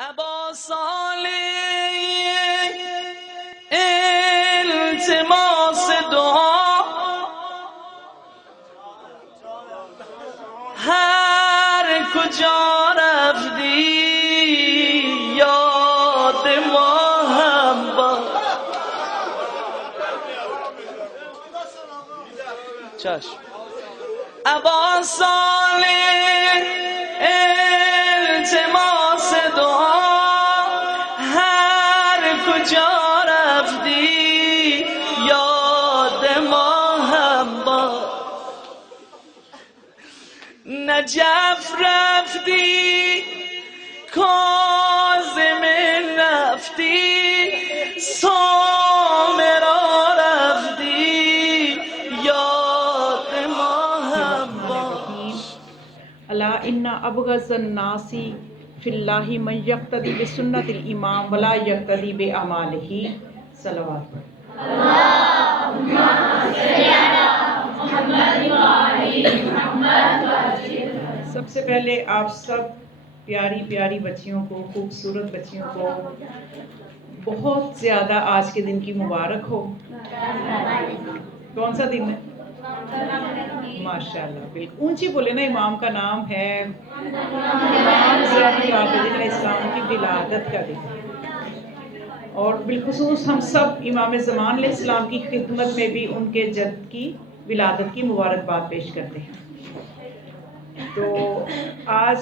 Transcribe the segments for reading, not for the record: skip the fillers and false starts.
ابا صالح التماس دعا هر کجا رفتی یاد ما هم با چشم. ابا صالح التماس دعا هر کجا رفتی یاد ما هم با نجف رفتی کاظم رفتی سامرا رفتی یاد ما هم باش. الا ان ابغض الناس فی اللہ من یقتدی بسنت الامام ولا یقتدی باعمالہ. صلوات. سب سے پہلے آپ سب پیاری پیاری بچیوں کو، خوبصورت بچیوں کو بہت زیادہ آج کے دن کی مبارک ہو. کون سا دن ہے؟ ماشاءاللہ. بالکل اونچی بولے نا. امام کا نام ہے امام زین العابدین علیہ السلام کی ولادت کا دن، اور بالخصوص ہم سب امام زمان علیہ السلام کی خدمت میں بھی ان کے جد کی ولادت کی مبارکباد پیش کرتے ہیں. تو آج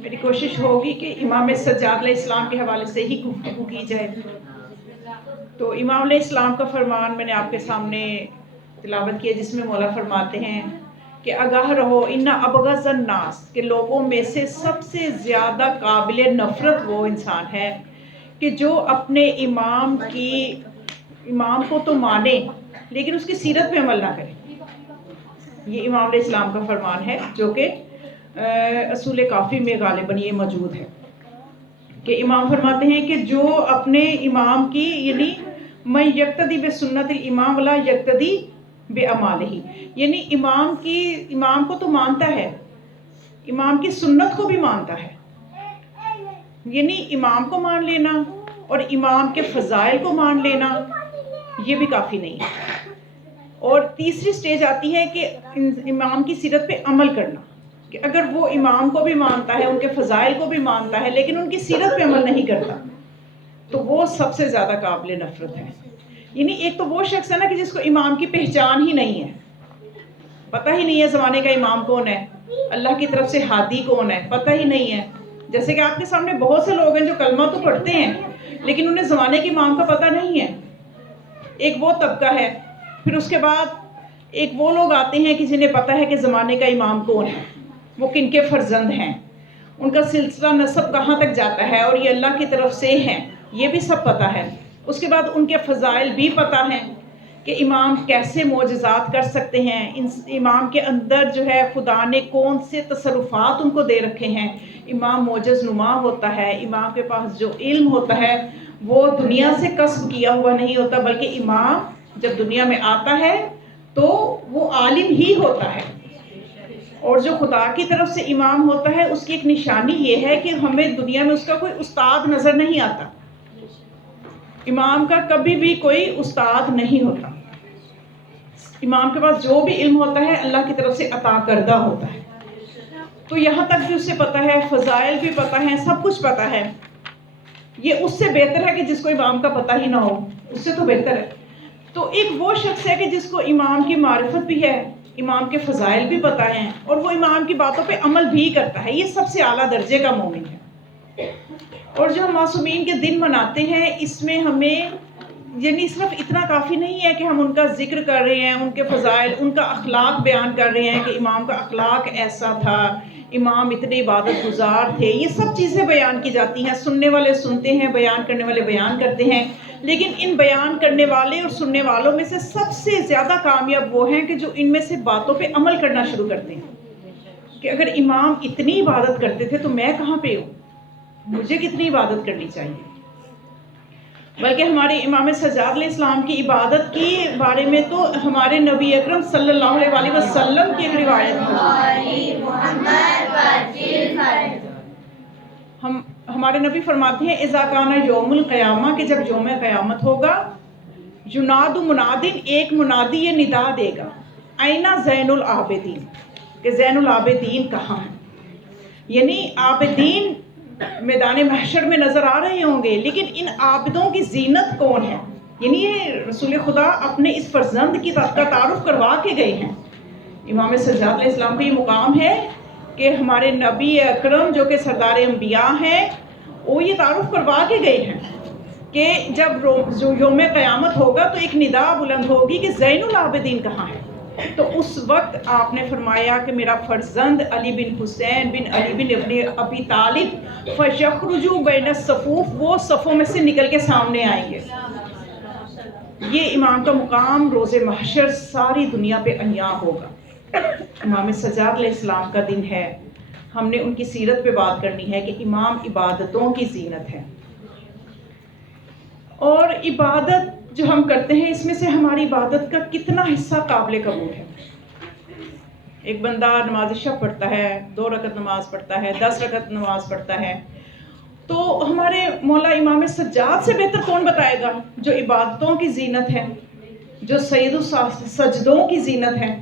میری کوشش ہوگی کہ امام سجاد علیہ السلام کے حوالے سے ہی گفتگو کی جائے. تو امام علیہ السلام کا فرمان میں نے آپ کے سامنے تلاوت کیا، جس میں مولا فرماتے ہیں کہ آگاہ رہو ان ابغض الناس، کہ لوگوں میں سے سب سے زیادہ قابل نفرت وہ انسان ہے کہ جو اپنے امام کو تو مانے لیکن اس کی سیرت پہ عمل نہ کرے. یہ امام علیہ السلام کا فرمان ہے، جو کہ اصول کافی میں غالباً یہ موجود ہے کہ امام فرماتے ہیں کہ جو اپنے امام کی یعنی من یقتدی بسنت الامام ولا یقتدی باعمالہ، یعنی امام کو تو مانتا ہے، امام کی سنت کو بھی مانتا ہے. یعنی امام کو مان لینا اور امام کے فضائل کو مان لینا یہ بھی کافی نہیں ہے. اور تیسری سٹیج آتی ہے کہ امام کی سیرت پہ عمل کرنا، کہ اگر وہ امام کو بھی مانتا ہے، ان کے فضائل کو بھی مانتا ہے، لیکن ان کی سیرت پہ عمل نہیں کرتا، تو وہ سب سے زیادہ قابل نفرت ہے. یعنی ایک تو وہ شخص ہے نا کہ جس کو امام کی پہچان ہی نہیں ہے، پتہ ہی نہیں ہے زمانے کا امام کون ہے، اللہ کی طرف سے ہادی کون ہے، پتہ ہی نہیں ہے. جیسے کہ آپ کے سامنے بہت سے لوگ ہیں جو کلمہ تو پڑھتے ہیں لیکن انہیں زمانے کے امام کا پتہ نہیں ہے. ایک وہ طبقہ ہے. پھر اس کے بعد ایک وہ لوگ آتے ہیں کہ جنہیں پتہ ہے کہ زمانے کا امام کون ہے، وہ کن کے فرزند ہیں، ان کا سلسلہ نسب کہاں تک جاتا ہے اور یہ اللہ کی طرف سے ہیں، یہ بھی سب پتہ ہے. اس کے بعد ان کے فضائل بھی پتہ ہیں کہ امام کیسے معجزات کر سکتے ہیں، امام کے اندر جو ہے خدا نے کون سے تصرفات ان کو دے رکھے ہیں. امام معجز نما ہوتا ہے. امام کے پاس جو علم ہوتا ہے وہ دنیا سے کسب کیا ہوا نہیں ہوتا، بلکہ امام جب دنیا میں آتا ہے تو وہ عالم ہی ہوتا ہے. اور جو خدا کی طرف سے امام ہوتا ہے اس کی ایک نشانی یہ ہے کہ ہمیں دنیا میں اس کا کوئی استاد نظر نہیں آتا. امام کا کبھی بھی کوئی استاد نہیں ہوتا. امام کے پاس جو بھی علم ہوتا ہے اللہ کی طرف سے عطا کردہ ہوتا ہے. تو یہاں تک بھی اسے پتہ ہے، فضائل بھی پتہ ہے، سب کچھ پتہ ہے. یہ اس سے بہتر ہے کہ جس کو امام کا پتہ ہی نہ ہو، اس سے تو بہتر ہے. تو ایک وہ شخص ہے کہ جس کو امام کی معرفت بھی ہے، امام کے فضائل بھی پتہ ہیں، اور وہ امام کی باتوں پہ عمل بھی کرتا ہے. یہ سب سے اعلیٰ درجے کا مومن ہے. اور جو ہم معصومین کے دن مناتے ہیں اس میں ہمیں یعنی صرف اتنا کافی نہیں ہے کہ ہم ان کا ذکر کر رہے ہیں، ان کے فضائل، ان کا اخلاق بیان کر رہے ہیں کہ امام کا اخلاق ایسا تھا، امام اتنے عبادت گزار تھے. یہ سب چیزیں بیان کی جاتی ہیں، سننے والے سنتے ہیں، بیان کرنے والے بیان کرتے ہیں. لیکن ان بیان کرنے والے اور سننے والوں میں سے سب سے زیادہ کامیاب وہ ہیں کہ جو ان میں سے باتوں پہ عمل کرنا شروع کرتے ہیں کہ اگر امام اتنی عبادت کرتے تھے تو میں کہاں پہ ہوں، مجھے کتنی عبادت کرنی چاہیے. بلکہ ہمارے امام سجاد علیہ السلام کی عبادت کے بارے میں تو ہمارے نبی اکرم صلی اللہ علیہ وسلم کی ایک روایت ہے ہمارے نبی فرماتے ہیں اذا کان یوم القیامہ، کہ جب یوم قیامت ہوگا، یناد منادن، ایک منادی یہ ندا دے گا، اینا زین العابدین، کہ زین العابدین کہاں ہیں؟ یعنی عابدین میدان محشر میں نظر آ رہے ہوں گے، لیکن ان عابدوں کی زینت کون ہے؟ یعنی یہ رسول خدا اپنے اس فرزند کی کا تعارف کروا کے گئے ہیں۔ امام سجاد علیہ السلام کا یہ مقام ہے کہ ہمارے نبی اکرم جو کہ سردار انبیاء ہیں، وہ یہ تعارف کروا کے گئے ہیں کہ جب یوم قیامت ہوگا تو ایک ندا بلند ہوگی کہ زین العابدین کہاں ہے؟ تو اس وقت آپ نے فرمایا کہ میرا فرزند علی بن حسین بن علی بن ابن ابی طالب فَيَخْرُجُ بَيْنَ الصُّفُوفِ، وہ صفوں میں سے نکل کے سامنے آئیں گے۔ یہ امام کا مقام روز محشر ساری دنیا پہ عیاں ہوگا۔ امام سجاد علیہ السلام کا دن ہے، ہم نے ان کی سیرت پہ بات کرنی ہے کہ امام عبادتوں کی زینت ہے، اور عبادت جو ہم کرتے ہیں اس میں سے ہماری عبادت کا کتنا حصہ قابل قبول ہے۔ ایک بندہ نماز شب پڑھتا ہے، 2 رکعت نماز پڑھتا ہے، 10 رکعت نماز پڑھتا ہے، تو ہمارے مولا امام سجاد سے بہتر کون بتائے گا جو عبادتوں کی زینت ہے، جو سید السجدوں کی زینت ہے،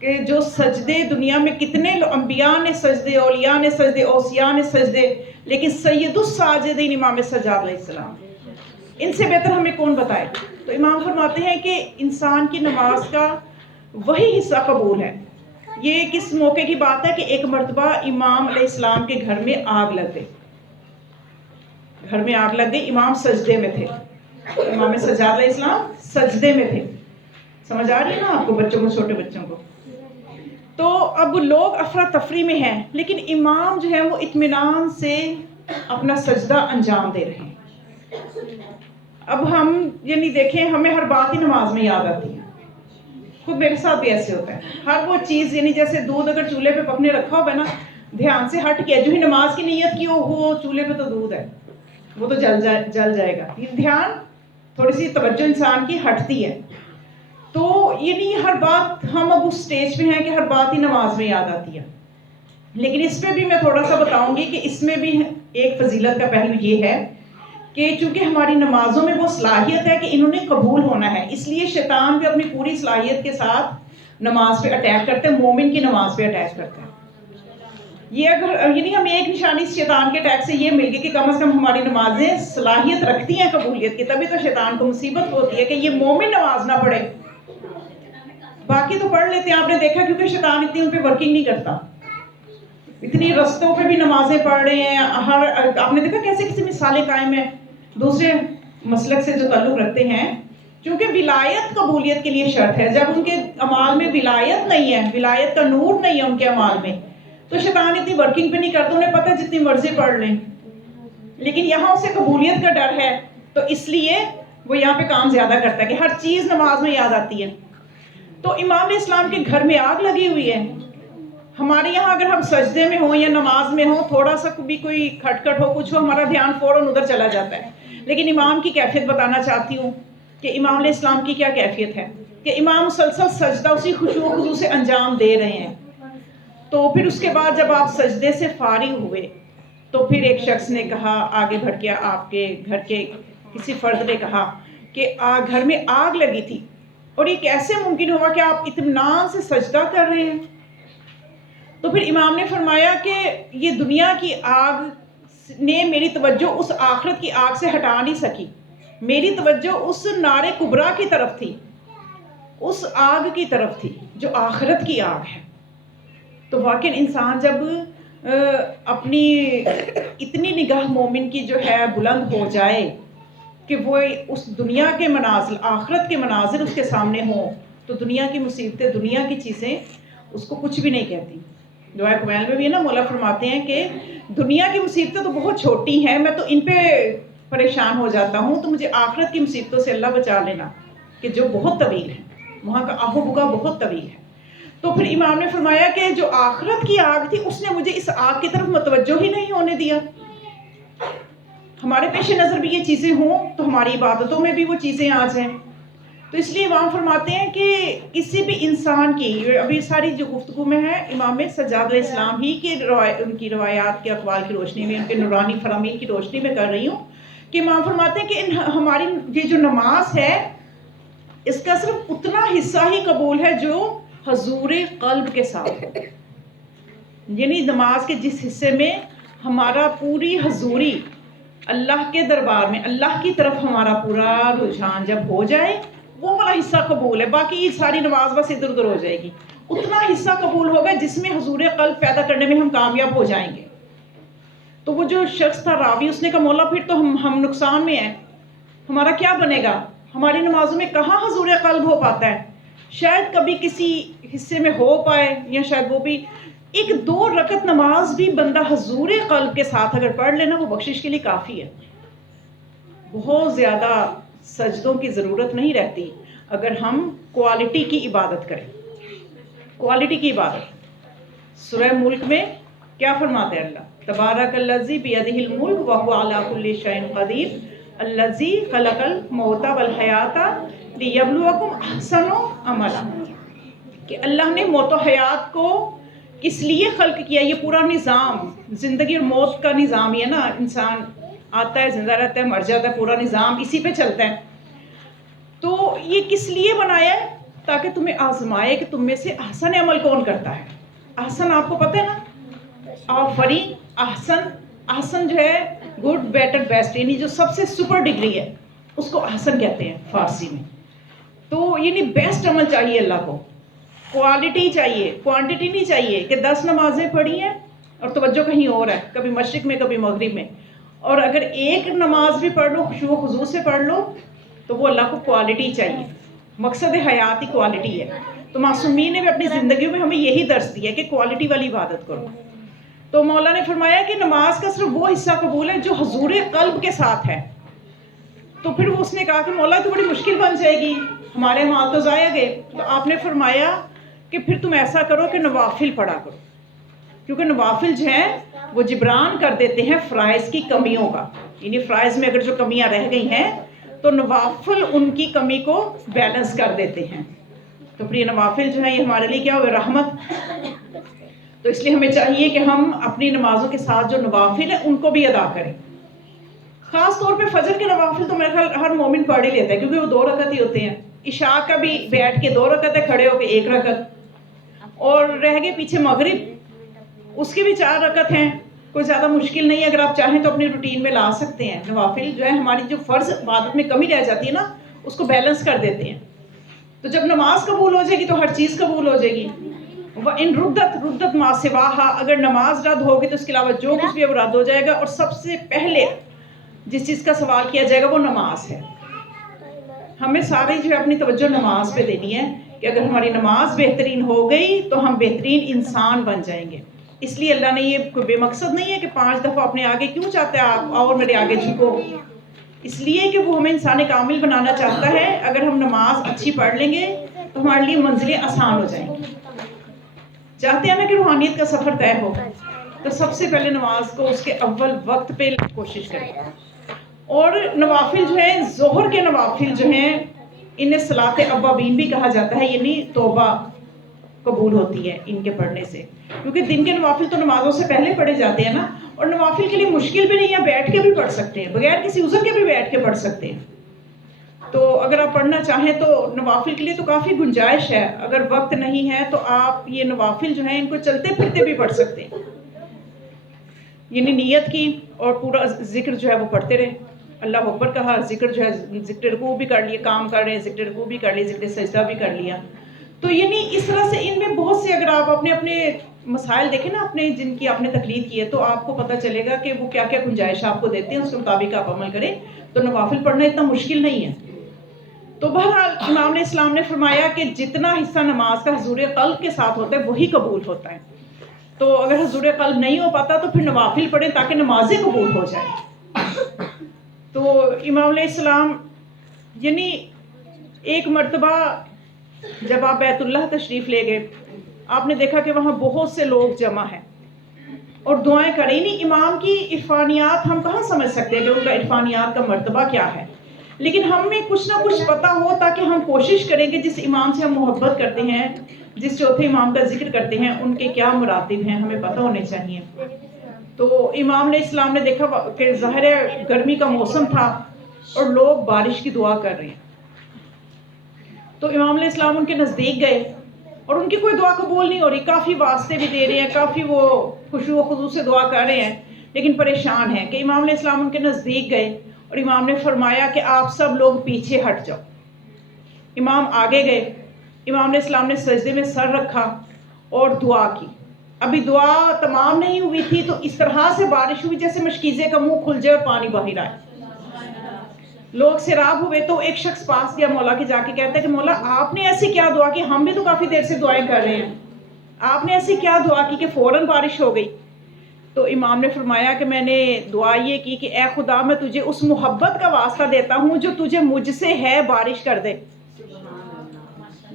کہ جو سجدے دنیا میں کتنے انبیاء نے سجدے، اولیاء نے سجدے، اوصیاء نے سجدے، لیکن سید الساجدین امام سجاد علیہ السلام، ان سے بہتر ہمیں کون بتائے؟ تو امام فرماتے ہیں کہ انسان کی نماز کا وہی حصہ قبول ہے۔ یہ کس موقع کی بات ہے کہ ایک مرتبہ امام علیہ السلام کے گھر میں آگ لگ گئی، گھر میں آگ لگ گئی، امام سجدے میں تھے، امام سجاد علیہ السلام سجدے میں تھے۔ سمجھ آ رہی ہے نا آپ کو، بچوں کو، چھوٹے بچوں کو؟ تو اب لوگ افراتفری میں ہیں، لیکن امام جو ہے وہ اطمینان سے اپنا سجدہ انجام دے رہے ہیں۔ اب ہم یعنی دیکھیں، ہمیں ہر بات ہی نماز میں یاد آتی ہے، خود میرے ساتھ بھی ایسے ہوتا ہے، ہر وہ چیز، یعنی جیسے دودھ اگر چولہے پہ پکنے رکھا ہو نا، دھیان سے ہٹ کے جو ہی نماز کی نیت کی ہو، چولہے پہ تو دودھ ہے، وہ تو جل جائے گا، دھیان تھوڑی سی توجہ انسان کی ہٹتی ہے۔ تو یعنی ہر بات، ہم اب اس سٹیج پہ ہیں کہ ہر بات ہی نماز میں یاد آتی ہے، لیکن اس پہ بھی میں تھوڑا سا بتاؤں گی کہ اس میں بھی ایک فضیلت کا پہلو یہ ہے کہ چونکہ ہماری نمازوں میں وہ صلاحیت ہے کہ انہوں نے قبول ہونا ہے، اس لیے شیطان بھی اپنی پوری صلاحیت کے ساتھ نماز پہ اٹیک کرتے ہیں، مومن کی نماز پہ اٹیک کرتے ہیں۔ یہ اگر یعنی ہمیں ایک نشانی شیطان کے اٹیک سے یہ مل گئی کہ کم از کم ہماری نمازیں صلاحیت رکھتی ہیں قبولیت کی، تبھی تو شیطان کو مصیبت ہوتی ہے کہ یہ مومن نماز نہ پڑھے، باقی تو پڑھ لیتے ہیں، آپ نے دیکھا، کیونکہ شیطان اتنی ان پہ ورکنگ نہیں کرتا، اتنی رستوں پہ بھی نمازیں پڑھ رہے ہیں، آپ نے دیکھا کیسے کسی مثالیں قائم ہیں دوسرے مسلک سے جو تعلق رکھتے ہیں، چونکہ ولایت قبولیت کے لیے شرط ہے، جب ان کے اعمال میں ولایت نہیں ہے، ولایت کا نور نہیں ہے ان کے اعمال میں، تو شیطان اتنی ورکنگ پہ نہیں کرتا، انہیں پتہ جتنی مرضی پڑھ لیں، لیکن یہاں اسے قبولیت کا ڈر ہے، تو اس لیے وہ یہاں پہ کام زیادہ کرتا ہے کہ ہر چیز نماز میں یاد آتی ہے۔ تو امام علیہ السلام کے گھر میں آگ لگی ہوئی ہے، ہمارے یہاں اگر ہم سجدے میں ہوں یا نماز میں ہوں، تھوڑا سا بھی کوئی کھٹکھٹ ہو، کچھ ہو، ہمارا دھیان فوراً ادھر چلا جاتا ہے، لیکن امام کی کیفیت بتانا چاہتی ہوں کہ امام علیہ السلام کی کیا کیفیت ہے، کہ امام مسلسل سجدہ اسی خشوع و خضوع سے انجام دے رہے ہیں۔ تو پھر اس کے بعد جب آپ سجدے سے فارغ ہوئے تو پھر ایک شخص نے کہا، آگے بڑھ کے آپ کے گھر کے کسی فرد نے کہا کہ گھر میں آگ لگی تھی، اور یہ کیسے ممکن ہوا کہ آپ اطمینان سے سجدہ کر رہے ہیں؟ تو پھر امام نے فرمایا کہ یہ دنیا کی آگ نے میری توجہ اس آخرت کی آگ سے ہٹا نہیں سکی، میری توجہ اس نار کبریٰ کی طرف تھی، اس آگ کی طرف تھی جو آخرت کی آگ ہے۔ تو واقعی انسان جب اپنی اتنی نگاہ مومن کی جو ہے بلند ہو جائے کہ وہ اس دنیا کے مناظر، آخرت کے مناظر اس کے سامنے ہوں، تو دنیا کی مصیبتیں، دنیا کی چیزیں اس کو کچھ بھی نہیں کہتی۔ دعائے کمیل میں بھی ہے نا، مولا فرماتے ہیں کہ دنیا کی مصیبتیں تو بہت چھوٹی ہیں، میں تو ان پہ پریشان ہو جاتا ہوں، تو مجھے آخرت کی مصیبتوں سے اللہ بچا لینا، کہ جو بہت طویل ہے، وہاں کا آہ و بکا بہت طویل ہے۔ تو پھر امام نے فرمایا کہ جو آخرت کی آگ تھی اس نے مجھے اس آگ کی طرف متوجہ ہی نہیں ہونے دیا۔ ہمارے پیش نظر بھی یہ چیزیں ہوں تو ہماری عبادتوں میں بھی وہ چیزیں آ جائیں، تو اس لیے امام فرماتے ہیں کہ کسی بھی انسان کی، ابھی ساری جو گفتگو میں ہے امام سجاد علیہ السلام ہی کے ان کی روایات کے اقوال کی روشنی میں، ان کے نورانی فرامین کی روشنی میں کر رہی ہوں، کہ امام فرماتے ہیں کہ ہماری یہ جو نماز ہے اس کا صرف اتنا حصہ ہی قبول ہے جو حضور قلب کے ساتھ ہے، یعنی نماز کے جس حصے میں ہمارا پوری حضوری اللہ کے دربار میں اللہ کی طرف ہمارا پورا رجحان جب ہو جائے وہ والا حصہ قبول ہے، باقی یہ ساری نماز بس ادھر ادھر ہو جائے گی، اتنا حصہ قبول ہوگا جس میں حضور قلب پیدا کرنے میں ہم کامیاب ہو جائیں گے۔ تو وہ جو شخص تھا راوی، اس نے کہا مولا پھر تو ہم نقصان میں ہیں، ہمارا کیا بنے گا؟ ہماری نمازوں میں کہاں حضور قلب ہو پاتا ہے، شاید کبھی کسی حصے میں ہو پائے، یا شاید وہ بھی 1-2 رکعت نماز بھی بندہ حضور قلب کے ساتھ اگر پڑھ لینا وہ بخشش کے لیے کافی ہے، بہت زیادہ سجدوں کی ضرورت نہیں رہتی اگر ہم کوالٹی کی عبادت کریں، کوالٹی کی عبادت۔ سورہ ملک میں کیا فرماتے ہیں اللہ؟ تبارک الذی بیدہ الملک وہو علی کل شیء قدیر الذی خلق الموت والحیات لیبلوکم احسن عملا، کہ اللہ نے موت و حیات کو کس لیے خلق کیا؟ یہ پورا نظام، زندگی اور موت کا نظام یہ نا، انسان آتا ہے زندہ رہتا ہے مر جاتا ہے، پورا نظام اسی پہ چلتا ہے۔ تو یہ کس لیے بنایا ہے؟ تاکہ تمہیں آزمائے کہ تم میں سے احسن عمل کون کرتا ہے۔ احسن آپ کو پتہ ہے نا، آفرین، احسن جو ہے گڈ بیٹر بیسٹ، یعنی جو سب سے سپر ڈگری ہے اس کو احسن کہتے ہیں فارسی میں۔ تو یعنی بیسٹ عمل چاہیے اللہ کو، کوالٹی چاہیے، کوانٹٹی نہیں چاہیے کہ 10 نمازیں پڑھی ہیں اور توجہ کہیں اور ہے، کبھی مشرق میں کبھی مغرب میں، اور اگر ایک نماز بھی پڑھ لو خشوع و خضوع سے پڑھ لو تو وہ اللہ کو کوالٹی چاہیے، مقصد حیات ہی کوالٹی ہے۔ تو معصومین نے بھی اپنی زندگیوں میں ہمیں یہی درس دیا کہ کوالٹی والی عبادت کرو۔ تو مولا نے فرمایا کہ نماز کا صرف وہ حصہ قبول ہے جو حضور قلب کے ساتھ ہے۔ تو پھر اس نے کہا کہ مولا تو بڑی مشکل بن جائے گی، ہمارے مال تو ضائع گئے۔ تو آپ نے فرمایا کہ پھر تم ایسا کرو کہ نوافل پڑھا کرو، کیونکہ نوافل جو ہیں وہ جبران کر دیتے ہیں فرائض کی کمیوں کا، یعنی فرائض میں اگر جو کمیاں رہ گئی ہیں تو نوافل ان کی کمی کو بیلنس کر دیتے ہیں۔ تو پھر یہ نوافل جو ہیں یہ ہمارے لیے کیا ہوئے؟ رحمت۔ تو اس لیے ہمیں چاہیے کہ ہم اپنی نمازوں کے ساتھ جو نوافل ہیں ان کو بھی ادا کریں، خاص طور پہ فجر کے نوافل تو میرے خیال ہر مومن پڑھ ہی لیتا ہے، کیونکہ وہ 2 رکعت ہی ہوتے ہیں۔ عشاء کا بھی بیٹھ کے 2 رکعت ہے، کھڑے ہو کے 1 رکعت، اور رہ گئے پیچھے مغرب، اس کے بھی 4 رکعت ہیں، کوئی زیادہ مشکل نہیں ہے، اگر آپ چاہیں تو اپنی روٹین میں لا سکتے ہیں۔ نوافل جو ہے ہماری جو فرض عبادت میں کمی رہ جاتی ہے نا اس کو بیلنس کر دیتے ہیں۔ تو جب نماز قبول ہو جائے گی تو ہر چیز قبول ہو جائے گی۔ وَإِن رُدَّتْ مَا سِوَاهَا، اگر نماز رد ہوگی تو اس کے علاوہ جو کچھ بھی اب رد ہو جائے گا، اور سب سے پہلے جس چیز کا سوال کیا جائے گا وہ نماز ہے۔ ہمیں ساری جو ہے اپنی توجہ نماز پہ دینی ہے کہ اگر ہماری نماز بہترین ہو گئی تو ہم بہترین انسان بن جائیں گے۔ اس لیے اللہ نے یہ کوئی بے مقصد نہیں ہے کہ 5 دفعہ اپنے آگے کیوں چاہتے ہیں آپ اور میرے آگے جھکو، اس لیے کہ وہ ہمیں انسان کامل بنانا چاہتا ہے۔ اگر ہم نماز اچھی پڑھ لیں گے تو ہمارے لیے منزلیں آسان ہو جائیں گی۔ چاہتے ہیں نا کہ روحانیت کا سفر طے ہو، تو سب سے پہلے نماز کو اس کے اول وقت پہ کوشش کریں۔ اور نوافل جو ہیں، ظہر کے نوافل جو ہیں انہیں صلاۃ اوابین بھی کہا جاتا ہے، یعنی توبہ قبول ہوتی ہے ان کے پڑھنے سے، کیونکہ دن کے نوافل تو نمازوں سے پہلے پڑھے جاتے ہیں نا، اور نوافل کے لیے مشکل بھی نہیں ہے، بیٹھ کے بھی پڑھ سکتے ہیں، بغیر کسی عذر کے بھی بیٹھ کے پڑھ سکتے ہیں۔ تو اگر آپ پڑھنا چاہیں تو نوافل کے لیے تو کافی گنجائش ہے، اگر وقت نہیں ہے تو آپ یہ نوافل جو ہیں ان کو چلتے پھرتے بھی پڑھ سکتے ہیں، یعنی نیت کی اور پورا ذکر جو ہے وہ پڑھتے رہے، اللہ اکبر کہا، ذکر جو ہے ذکر رکوع بھی کر لیے، کام کر رہے ہیں ذکر رکوع بھی کر لیے، ذکر سجدہ بھی کر لیا۔ تو یعنی اس طرح سے ان میں بہت سے، اگر آپ اپنے اپنے مسائل دیکھیں نا اپنے جن کی آپ نے تقلید کی ہے تو آپ کو پتہ چلے گا کہ وہ کیا کیا گنجائش آپ کو دیتے ہیں، اس کے مطابق آپ عمل کریں تو نوافل پڑھنا اتنا مشکل نہیں ہے۔ تو بہرحال امام علیہ السلام نے فرمایا کہ جتنا حصہ نماز کا حضور قلب کے ساتھ ہوتا ہے وہی قبول ہوتا ہے۔ تو اگر حضور قلب نہیں ہو پاتا تو پھر نوافل پڑھیں تاکہ نمازیں قبول ہو جائیں۔ تو امام علیہ السلام یعنی ایک مرتبہ جب آپ بیت اللہ تشریف لے گئے، آپ نے دیکھا کہ وہاں بہت سے لوگ جمع ہیں اور دعائیں کریں، نہیں امام کی عرفانیات ہم کہاں سمجھ سکتے ہیں کہ ان کا عرفانیات کا مرتبہ کیا ہے، لیکن ہمیں کچھ نہ کچھ پتہ ہو تاکہ ہم کوشش کریں کہ جس امام سے ہم محبت کرتے ہیں، جس چوتھے امام کا ذکر کرتے ہیں، ان کے کیا مراتب ہیں ہمیں پتہ ہونے چاہیے۔ تو امام علیہ السلام نے دیکھا کہ ظاہر ہے گرمی کا موسم تھا اور لوگ بارش کی دعا کر رہے ہیں، تو امام علیہ السلام ان کے نزدیک گئے اور ان کی کوئی دعا قبول نہیں ہو رہی، کافی واسطے بھی دے رہے ہیں، کافی وہ خشوع و خضوع سے دعا کر رہے ہیں، لیکن پریشان ہیں کہ امام علیہ السلام ان کے نزدیک گئے اور امام نے فرمایا کہ آپ سب لوگ پیچھے ہٹ جاؤ۔ امام آگے گئے، امام علیہ السلام نے سجدے میں سر رکھا اور دعا کی۔ ابھی دعا تمام نہیں ہوئی تھی تو اس طرح سے بارش ہوئی جیسے مشکیزے کا منہ کھل جائے اور پانی باہر آئے۔ لوگ سیراب ہوئے تو ایک شخص پاس گیا مولا کے، جا کے کہتا ہے کہ مولا آپ نے ایسی کیا دعا کی، ہم بھی تو کافی دیر سے دعائیں کر رہے ہیں، آپ نے ایسی کیا دعا کی کہ فوراً بارش ہو گئی؟ تو امام نے فرمایا کہ میں نے دعا یہ کی کہ اے خدا میں تجھے اس محبت کا واسطہ دیتا ہوں جو تجھے مجھ سے ہے، بارش کر دے۔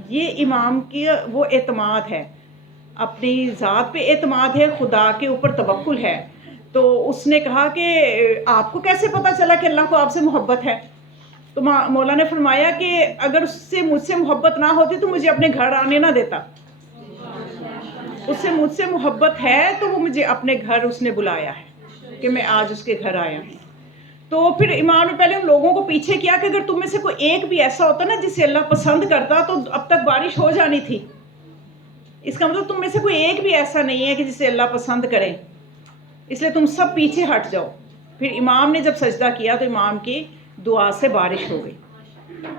یہ امام کی وہ اعتماد ہے، اپنی ذات پہ اعتماد ہے، خدا کے اوپر توکل ہے۔ تو اس نے کہا کہ آپ کو کیسے پتہ چلا کہ اللہ کو آپ سے محبت ہے؟ تو مولا نے فرمایا کہ اگر اس سے مجھ سے محبت نہ ہوتی تو مجھے اپنے گھر آنے نہ دیتا، اس سے مجھ سے محبت ہے تو وہ مجھے اپنے گھر اس نے بلایا ہے کہ میں آج اس کے گھر آیا ہوں۔ تو پھر امام نے پہلے ان لوگوں کو پیچھے کیا کہ اگر تم میں سے کوئی ایک بھی ایسا ہوتا نا جسے اللہ پسند کرتا تو اب تک بارش ہو جانی تھی۔ اس کا مطلب تم میں سے کوئی ایک بھی ایسا نہیں ہے کہ جسے اللہ پسند کرے، اس لیے تم سب پیچھے ہٹ جاؤ۔ پھر امام نے جب سجدہ کیا تو امام کی دعا سے بارش ہو گئی۔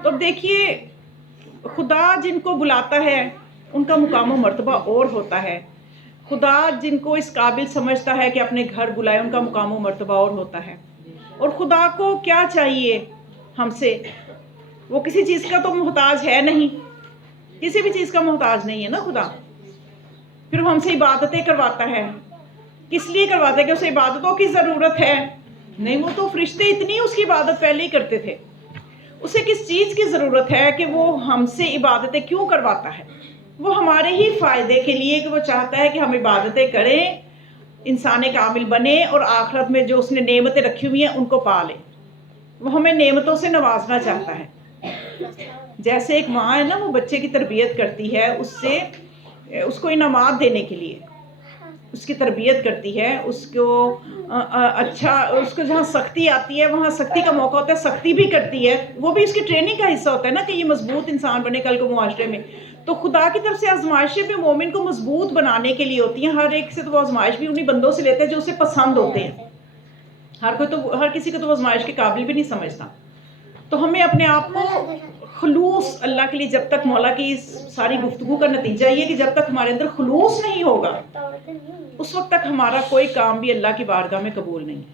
تو دیکھیے خدا جن کو بلاتا ہے ان کا مقام و مرتبہ اور ہوتا ہے، خدا جن کو اس قابل سمجھتا ہے کہ اپنے گھر بلائے ان کا مقام و مرتبہ اور ہوتا ہے۔ اور خدا کو کیا چاہیے ہم سے؟ وہ کسی چیز کا تو محتاج ہے نہیں، کسی بھی چیز کا محتاج نہیں ہے نا خدا۔ پھر وہ ہم سے عبادتیں کرواتا ہے، کس لیے کرواتا ہے؟ کہ اسے عبادتوں کی ضرورت ہے؟ نہیں، وہ تو فرشتے اتنی اس کی عبادت پہلے ہی کرتے تھے، اسے کس چیز کی ضرورت ہے کہ وہ ہم سے عبادتیں کیوں کرواتا ہے؟ وہ ہمارے ہی فائدے کے لیے، کہ وہ چاہتا ہے کہ ہم عبادتیں کریں، انسان کامل بنے اور آخرت میں جو اس نے نعمتیں رکھی ہوئی ہیں ان کو پا لیں۔ وہ ہمیں نعمتوں سے نوازنا چاہتا ہے۔ جیسے ایک ماں ہے نا، وہ بچے کی تربیت کرتی ہے، اس کو انعامات دینے کے لیے اس کی تربیت کرتی ہے، اس کو اس کو جہاں سختی آتی ہے وہاں سختی کا موقع ہوتا ہے سختی بھی کرتی ہے، وہ بھی اس کی ٹریننگ کا حصہ ہوتا ہے نا کہ یہ مضبوط انسان بنے کل کو معاشرے میں۔ تو خدا کی طرف سے آزمائشیں بھی مومن کو مضبوط بنانے کے لیے ہوتی ہیں، ہر ایک سے تو وہ آزمائش بھی انہی بندوں سے لیتے ہیں جو اسے پسند ہوتے ہیں، ہر کسی کو تو وہ آزمائش کے قابل بھی نہیں سمجھتا۔ تو ہمیں اپنے آپ کو خلوص اللہ کے لیے، جب تک مولا کی ساری گفتگو کا نتیجہ یہ کہ جب تک ہمارے اندر خلوص نہیں ہوگا اس وقت تک ہمارا کوئی کام بھی اللہ کی بارگاہ میں قبول نہیں ہے۔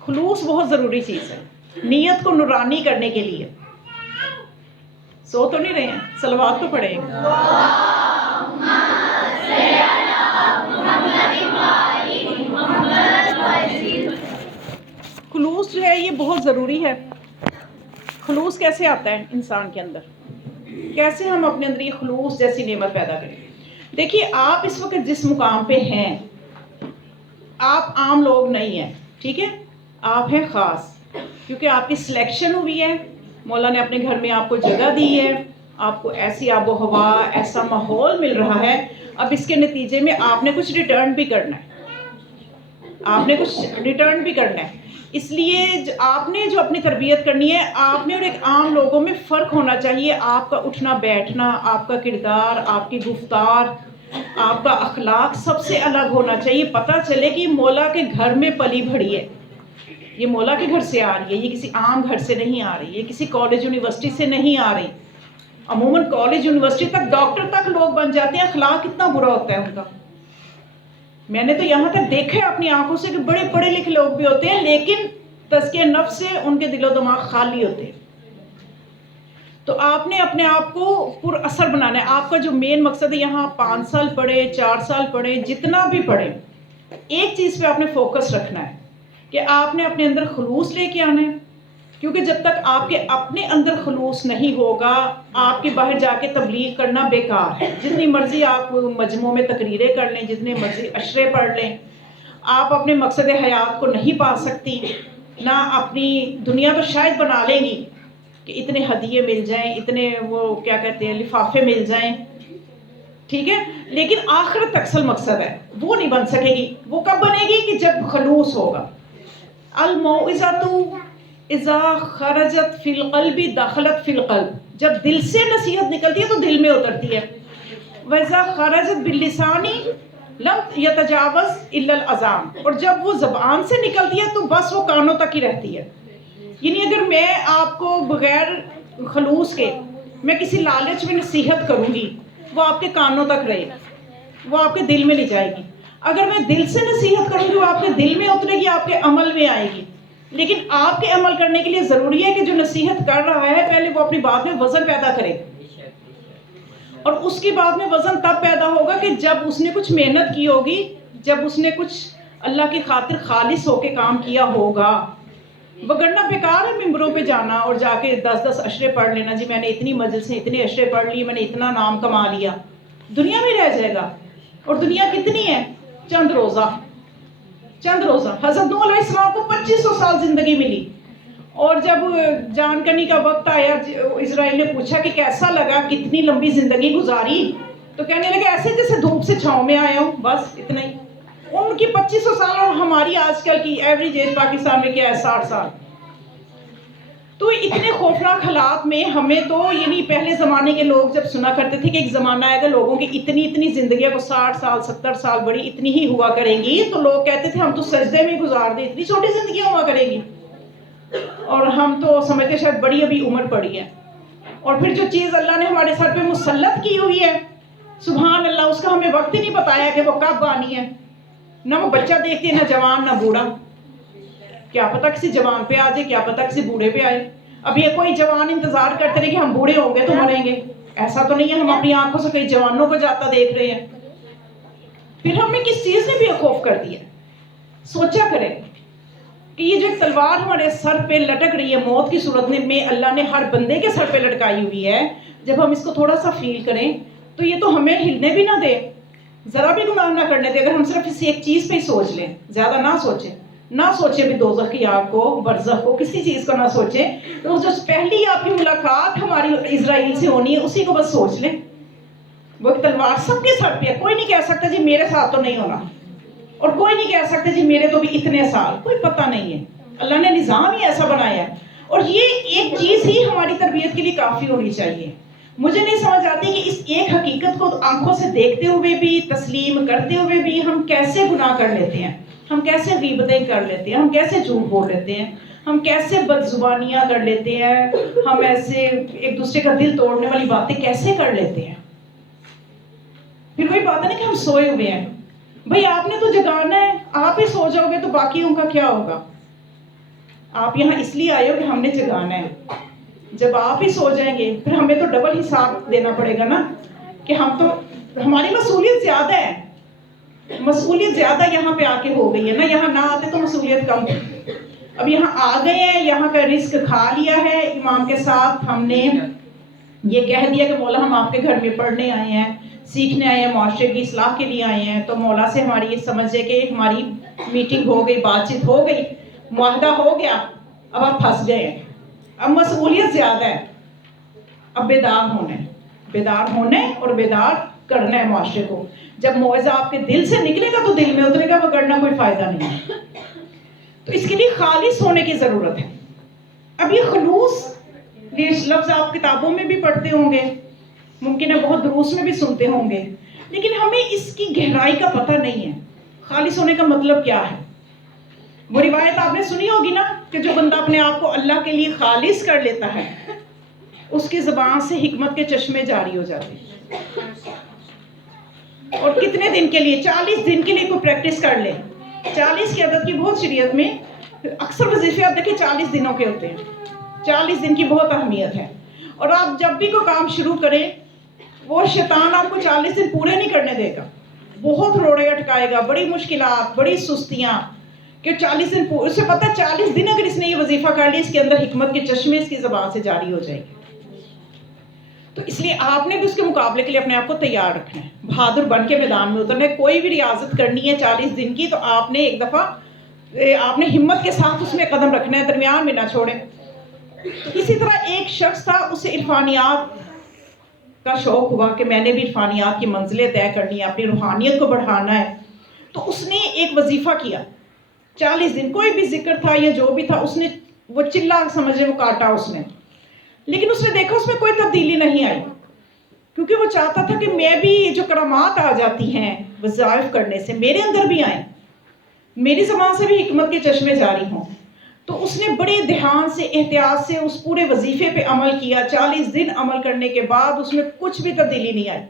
خلوص بہت ضروری چیز ہے نیت کو نورانی کرنے کے لیے۔ سو تو نہیں رہے ہیں؟ صلوات تو پڑھیں۔ خلوص جو ہے یہ بہت ضروری ہے۔ خلوص کیسے آتا ہے انسان کے اندر؟ کیسے ہم اپنے اندر یہ خلوص جیسی نعمت پیدا کریں؟ دیکھیے آپ اس وقت جس مقام پہ ہیں، آپ عام لوگ نہیں ہیں، ٹھیک ہے؟ آپ ہیں خاص، کیونکہ آپ کی سلیکشن ہوئی ہے، مولا نے اپنے گھر میں آپ کو جگہ دی ہے، آپ کو ایسی آب و ہوا، ایسا ماحول مل رہا ہے۔ اب اس کے نتیجے میں آپ نے کچھ ریٹرن بھی کرنا ہے، اس لیے آپ نے جو اپنی تربیت کرنی ہے، آپ نے اور ایک عام لوگوں میں فرق ہونا چاہیے۔ آپ کا اٹھنا بیٹھنا، آپ کا کردار، آپ کی گفتار، آپ کا اخلاق سب سے الگ ہونا چاہیے۔ پتہ چلے کہ یہ مولا کے گھر میں پلی بڑھی ہے، یہ مولا کے گھر سے آ رہی ہے، یہ کسی عام گھر سے نہیں آ رہی، یہ کسی کالج یونیورسٹی سے نہیں آ رہی۔ عموماً کالج یونیورسٹی تک ڈاکٹر تک لوگ بن جاتے ہیں، اخلاق کتنا برا ہوتا ہے ان کا۔ میں نے تو یہاں تک دیکھا ہے اپنی آنکھوں سے کہ بڑے پڑھے لکھے لوگ بھی ہوتے ہیں لیکن تزکیہ نفس سے ان کے دل و دماغ خالی ہوتے ہیں۔ تو آپ نے اپنے آپ کو پر اثر بنانا ہے۔ آپ کا جو مین مقصد ہے، یہاں 5 سال پڑھے، 4 سال پڑھے، جتنا بھی پڑھے، ایک چیز پہ آپ نے فوکس رکھنا ہے کہ آپ نے اپنے اندر خلوص لے کے آنا ہے، کیونکہ جب تک آپ کے اپنے اندر خلوص نہیں ہوگا آپ کے باہر جا کے تبلیغ کرنا بیکار ہے۔ جتنی مرضی آپ مجموعوں میں تقریریں کر لیں، جتنے مرضی عشرے پڑھ لیں، آپ اپنے مقصد حیات کو نہیں پا سکتی، نہ اپنی دنیا تو شاید بنا لیں گی کہ اتنے ہدیے مل جائیں، اتنے وہ کیا کہتے ہیں لفافے مل جائیں، ٹھیک ہے، لیکن آخرت اصل مقصد ہے، وہ نہیں بن سکے گی۔ وہ کب بنے گی؟ کہ جب خلوص ہوگا۔ الموعظۃ اذا خرجت فی القلب دخلت فی القلب، جب دل سے نصیحت نکلتی ہے تو دل میں اترتی ہے۔ وَإِذَا خَرَجَتْ بِاللِّسَانِ لَمْ يَتَجَاوَزْ إِلَّا الْأَذَانِ، اور جب وہ زبان سے نکلتی ہے تو بس وہ کانوں تک ہی رہتی ہے۔ یعنی اگر میں آپ کو بغیر خلوص کے میں کسی لالچ میں نصیحت کروں گی، وہ آپ کے کانوں تک رہے گی، وہ آپ کے دل میں نہیں جائے گی۔ اگر میں دل سے نصیحت کروں گی وہ آپ کے دل میں اترے گی، آپ کے عمل میں آئے گی۔ لیکن آپ کے عمل کرنے کے لیے ضروری ہے کہ جو نصیحت کر رہا ہے پہلے وہ اپنی بات میں وزن پیدا کرے، اور اس کی بات میں وزن تب پیدا ہوگا کہ جب اس نے کچھ محنت کی ہوگی، جب اس نے کچھ اللہ کی خاطر خالص ہو کے کام کیا ہوگا۔ وگرنہ بیکار ہے ممبروں پہ جانا اور جا کے 10 اشرے پڑھ لینا، جی میں نے اتنی مجلسیں اتنے اشرے پڑھ لیے، میں نے اتنا نام کما لیا، دنیا میں رہ جائے گا۔ اور دنیا کتنی ہے؟ چند روزہ، چند روزہ۔ حضرت نوح علیہ السلام کو 2500 سال زندگی ملی، اور جب جان کرنے کا وقت آیا اسرائیل نے پوچھا کہ کیسا لگا، کتنی لمبی زندگی گزاری، تو کہنے لگے ایسے جیسے دھوپ سے چھاؤں میں آیا ہوں، بس اتنا ہی۔ ان کی 2500 سال اور ہماری آج کل کی ایوریج ایج پاکستان میں کیا ہے؟ 60 سال۔ تو اتنے خوفناک حالات میں ہمیں تو یعنی پہلے زمانے کے لوگ جب سنا کرتے تھے کہ ایک زمانہ آئے گا لوگوں کی اتنی زندگیوں کو 60 سال 70 سال بڑی اتنی ہی ہوا کریں گی، تو لوگ کہتے تھے ہم تو سجدے میں گزار دیں، اتنی چھوٹی زندگیاں ہوا کریں گی، اور ہم تو سمجھتے شاید بڑی ابھی عمر پڑی ہے۔ اور پھر جو چیز اللہ نے ہمارے سر پہ مسلط کی ہوئی ہے، سبحان اللہ، اس کا ہمیں وقت ہی نہیں بتایا کہ وہ کب آنی ہے۔ نہ وہ بچہ دیکھتی ہے، نہ جوان نہ بوڑھا، کیا پتہ کسی جوان پہ آ جائے، کیا پتہ کسی بوڑھے پہ آئے۔ اب یہ کوئی جوان انتظار کرتے رہے کہ ہم بوڑھے ہوں گے تو مریں گے، ایسا تو نہیں ہے، ہم اپنی آنکھوں سے کئی جوانوں کو جاتا دیکھ رہے ہیں۔ پھر ہمیں کس چیز نے بے خوف کر دیا؟ سوچا کریں کہ یہ جو ایک تلوار ہمارے سر پہ لٹک رہی ہے موت کی صورت میں اللہ نے ہر بندے کے سر پہ لٹکائی ہوئی ہے، جب ہم اس کو تھوڑا سا فیل کریں تو یہ تو ہمیں ہلنے بھی نہ دے، ذرا بھی گناہ نہ کرنے دے۔ اگر ہم صرف اس ایک چیز پہ ہی سوچ لیں، زیادہ نہ سوچیں بھی دوزخ کی آگ کو، برزخ کو، کسی چیز کو نہ سوچیں، تو جو پہلی آپ کی ملاقات ہماری اسرائیل سے ہونی ہے اسی کو بس سوچ لیں۔ وہ ایک تلوار سب کے سر پہ ہے، کوئی نہیں کہہ سکتا جی میرے ساتھ تو نہیں ہونا، اور کوئی نہیں کہہ سکتا جی میرے تو بھی اتنے سال، کوئی پتہ نہیں ہے، اللہ نے نظام ہی ایسا بنایا ہے۔ اور یہ ایک چیز ہی ہماری تربیت کے لیے کافی ہونی چاہیے۔ مجھے نہیں سمجھ آتی کہ اس ایک حقیقت کو آنکھوں سے دیکھتے ہوئے بھی، تسلیم کرتے ہوئے بھی ہم کیسے گناہ کر لیتے ہیں، ہم کیسے غیبتیں کر لیتے ہیں، ہم کیسے جھوٹ بول لیتے ہیں، ہم کیسے بدزبانیاں کر لیتے ہیں، ہم ایسے ایک دوسرے کا دل توڑنے والی باتیں کیسے کر لیتے ہیں۔ پھر وہی بات ہے نا کہ ہم سوئے ہوئے ہیں، بھئی آپ نے تو جگانا ہے، آپ ہی سو جاؤ گے تو باقیوں کا کیا ہوگا؟ آپ یہاں اس لیے آئے ہو کہ ہم نے جگانا ہے، جب آپ ہی سو جائیں گے پھر ہمیں تو ڈبل حساب دینا پڑے گا نا، کہ ہم تو ہماری مسئولیت زیادہ ہے، مسئولیت زیادہ یہاں پہ آ کے ہو گئی ہے نا، یہاں نہ آتے تو مسئولیت کم ہے۔ اب یہاں آ گئے ہیں، یہاں کا رزق کھا لیا ہے امام کے ساتھ، ہم نے یہ کہہ دیا کہ مولا ہم آپ کے گھر میں پڑھنے آئے ہیں، سیکھنے آئے ہیں، معاشرے کی اصلاح کے لیے آئے ہیں، تو مولا سے ہماری یہ سمجھے کہ ہماری میٹنگ ہو گئی، بات چیت ہو گئی، معاہدہ ہو گیا، اب آپ پھنس گئے ہیں، اب مسئولیت زیادہ ہے، اب بیدار ہونا ہے، بیدار ہونا ہے اور بیدار کرنا ہے معاشرے کو۔ جب موعظہ آپ کے دل سے نکلے گا تو دل میں اترے گا، وگرنہ کوئی فائدہ نہیں ہے۔ تو اس کے لیے خالص ہونے کی ضرورت ہے۔ اب یہ خلوص یہ لفظ آپ کتابوں میں بھی پڑھتے ہوں گے، ممکن ہے بہت دروس میں بھی سنتے ہوں گے، لیکن ہمیں اس کی گہرائی کا پتہ نہیں ہے، خالص ہونے کا مطلب کیا ہے۔ وہ روایت آپ نے سنی ہوگی نا کہ جو بندہ اپنے آپ کو اللہ کے لیے خالص کر لیتا ہے اس کی زبان سے حکمت کے چشمے جاری ہو جاتے ہیں۔ اور کتنے دن کے لیے؟ 40 دن کے لیے کوئی پریکٹس کر لے۔ 40 کی عدد کی بہت شریعت میں اکثر وظیفے آپ دیکھیں 40 دنوں کے ہوتے ہیں، 40 دن کی بہت اہمیت ہے۔ اور آپ جب بھی کوئی کام شروع کریں وہ شیطان آپ کو 40 دن پورے نہیں کرنے دے گا، بہت روڑے اٹکائے گا، بڑی مشکلات، بڑی سستیاں، کہ 40 دن اسے پتہ ہے 40 دن اگر اس نے یہ وظیفہ کر لی اس کے اندر حکمت کے چشمے اس کی زبان سے جاری ہو جائے گے۔ تو اس لیے آپ نے بھی اس کے مقابلے کے لیے اپنے آپ کو تیار رکھنا ہے، بہادر بن کے میدان میں اترنا ہے۔ کوئی بھی ریاضت کرنی ہے 40 دن کی تو آپ نے ایک دفعہ آپ نے ہمت کے ساتھ اس میں قدم رکھنا ہے، درمیان میں نہ چھوڑیں۔ اسی طرح ایک شخص تھا، اسے عرفانیات کا شوق ہوا کہ میں نے بھی عرفانیات کی منزلیں طے کرنی ہے، اپنی روحانیت کو بڑھانا ہے۔ تو اس نے ایک وظیفہ کیا 40 دن، کوئی بھی ذکر تھا یا جو بھی تھا، اس نے وہ چلا سمجھے وہ کاٹا اس نے، لیکن اس نے دیکھا اس میں کوئی تبدیلی نہیں آئی، کیونکہ وہ چاہتا تھا کہ میں بھی جو کرامات آ جاتی ہیں وظائف کرنے سے میرے اندر بھی آئیں، میری زبان سے بھی حکمت کے چشمے جاری ہوں۔ تو اس نے بڑے دھیان سے احتیاط سے اس پورے وظیفے پہ عمل کیا۔ 40 دن عمل کرنے کے بعد اس میں کچھ بھی تبدیلی نہیں آئی۔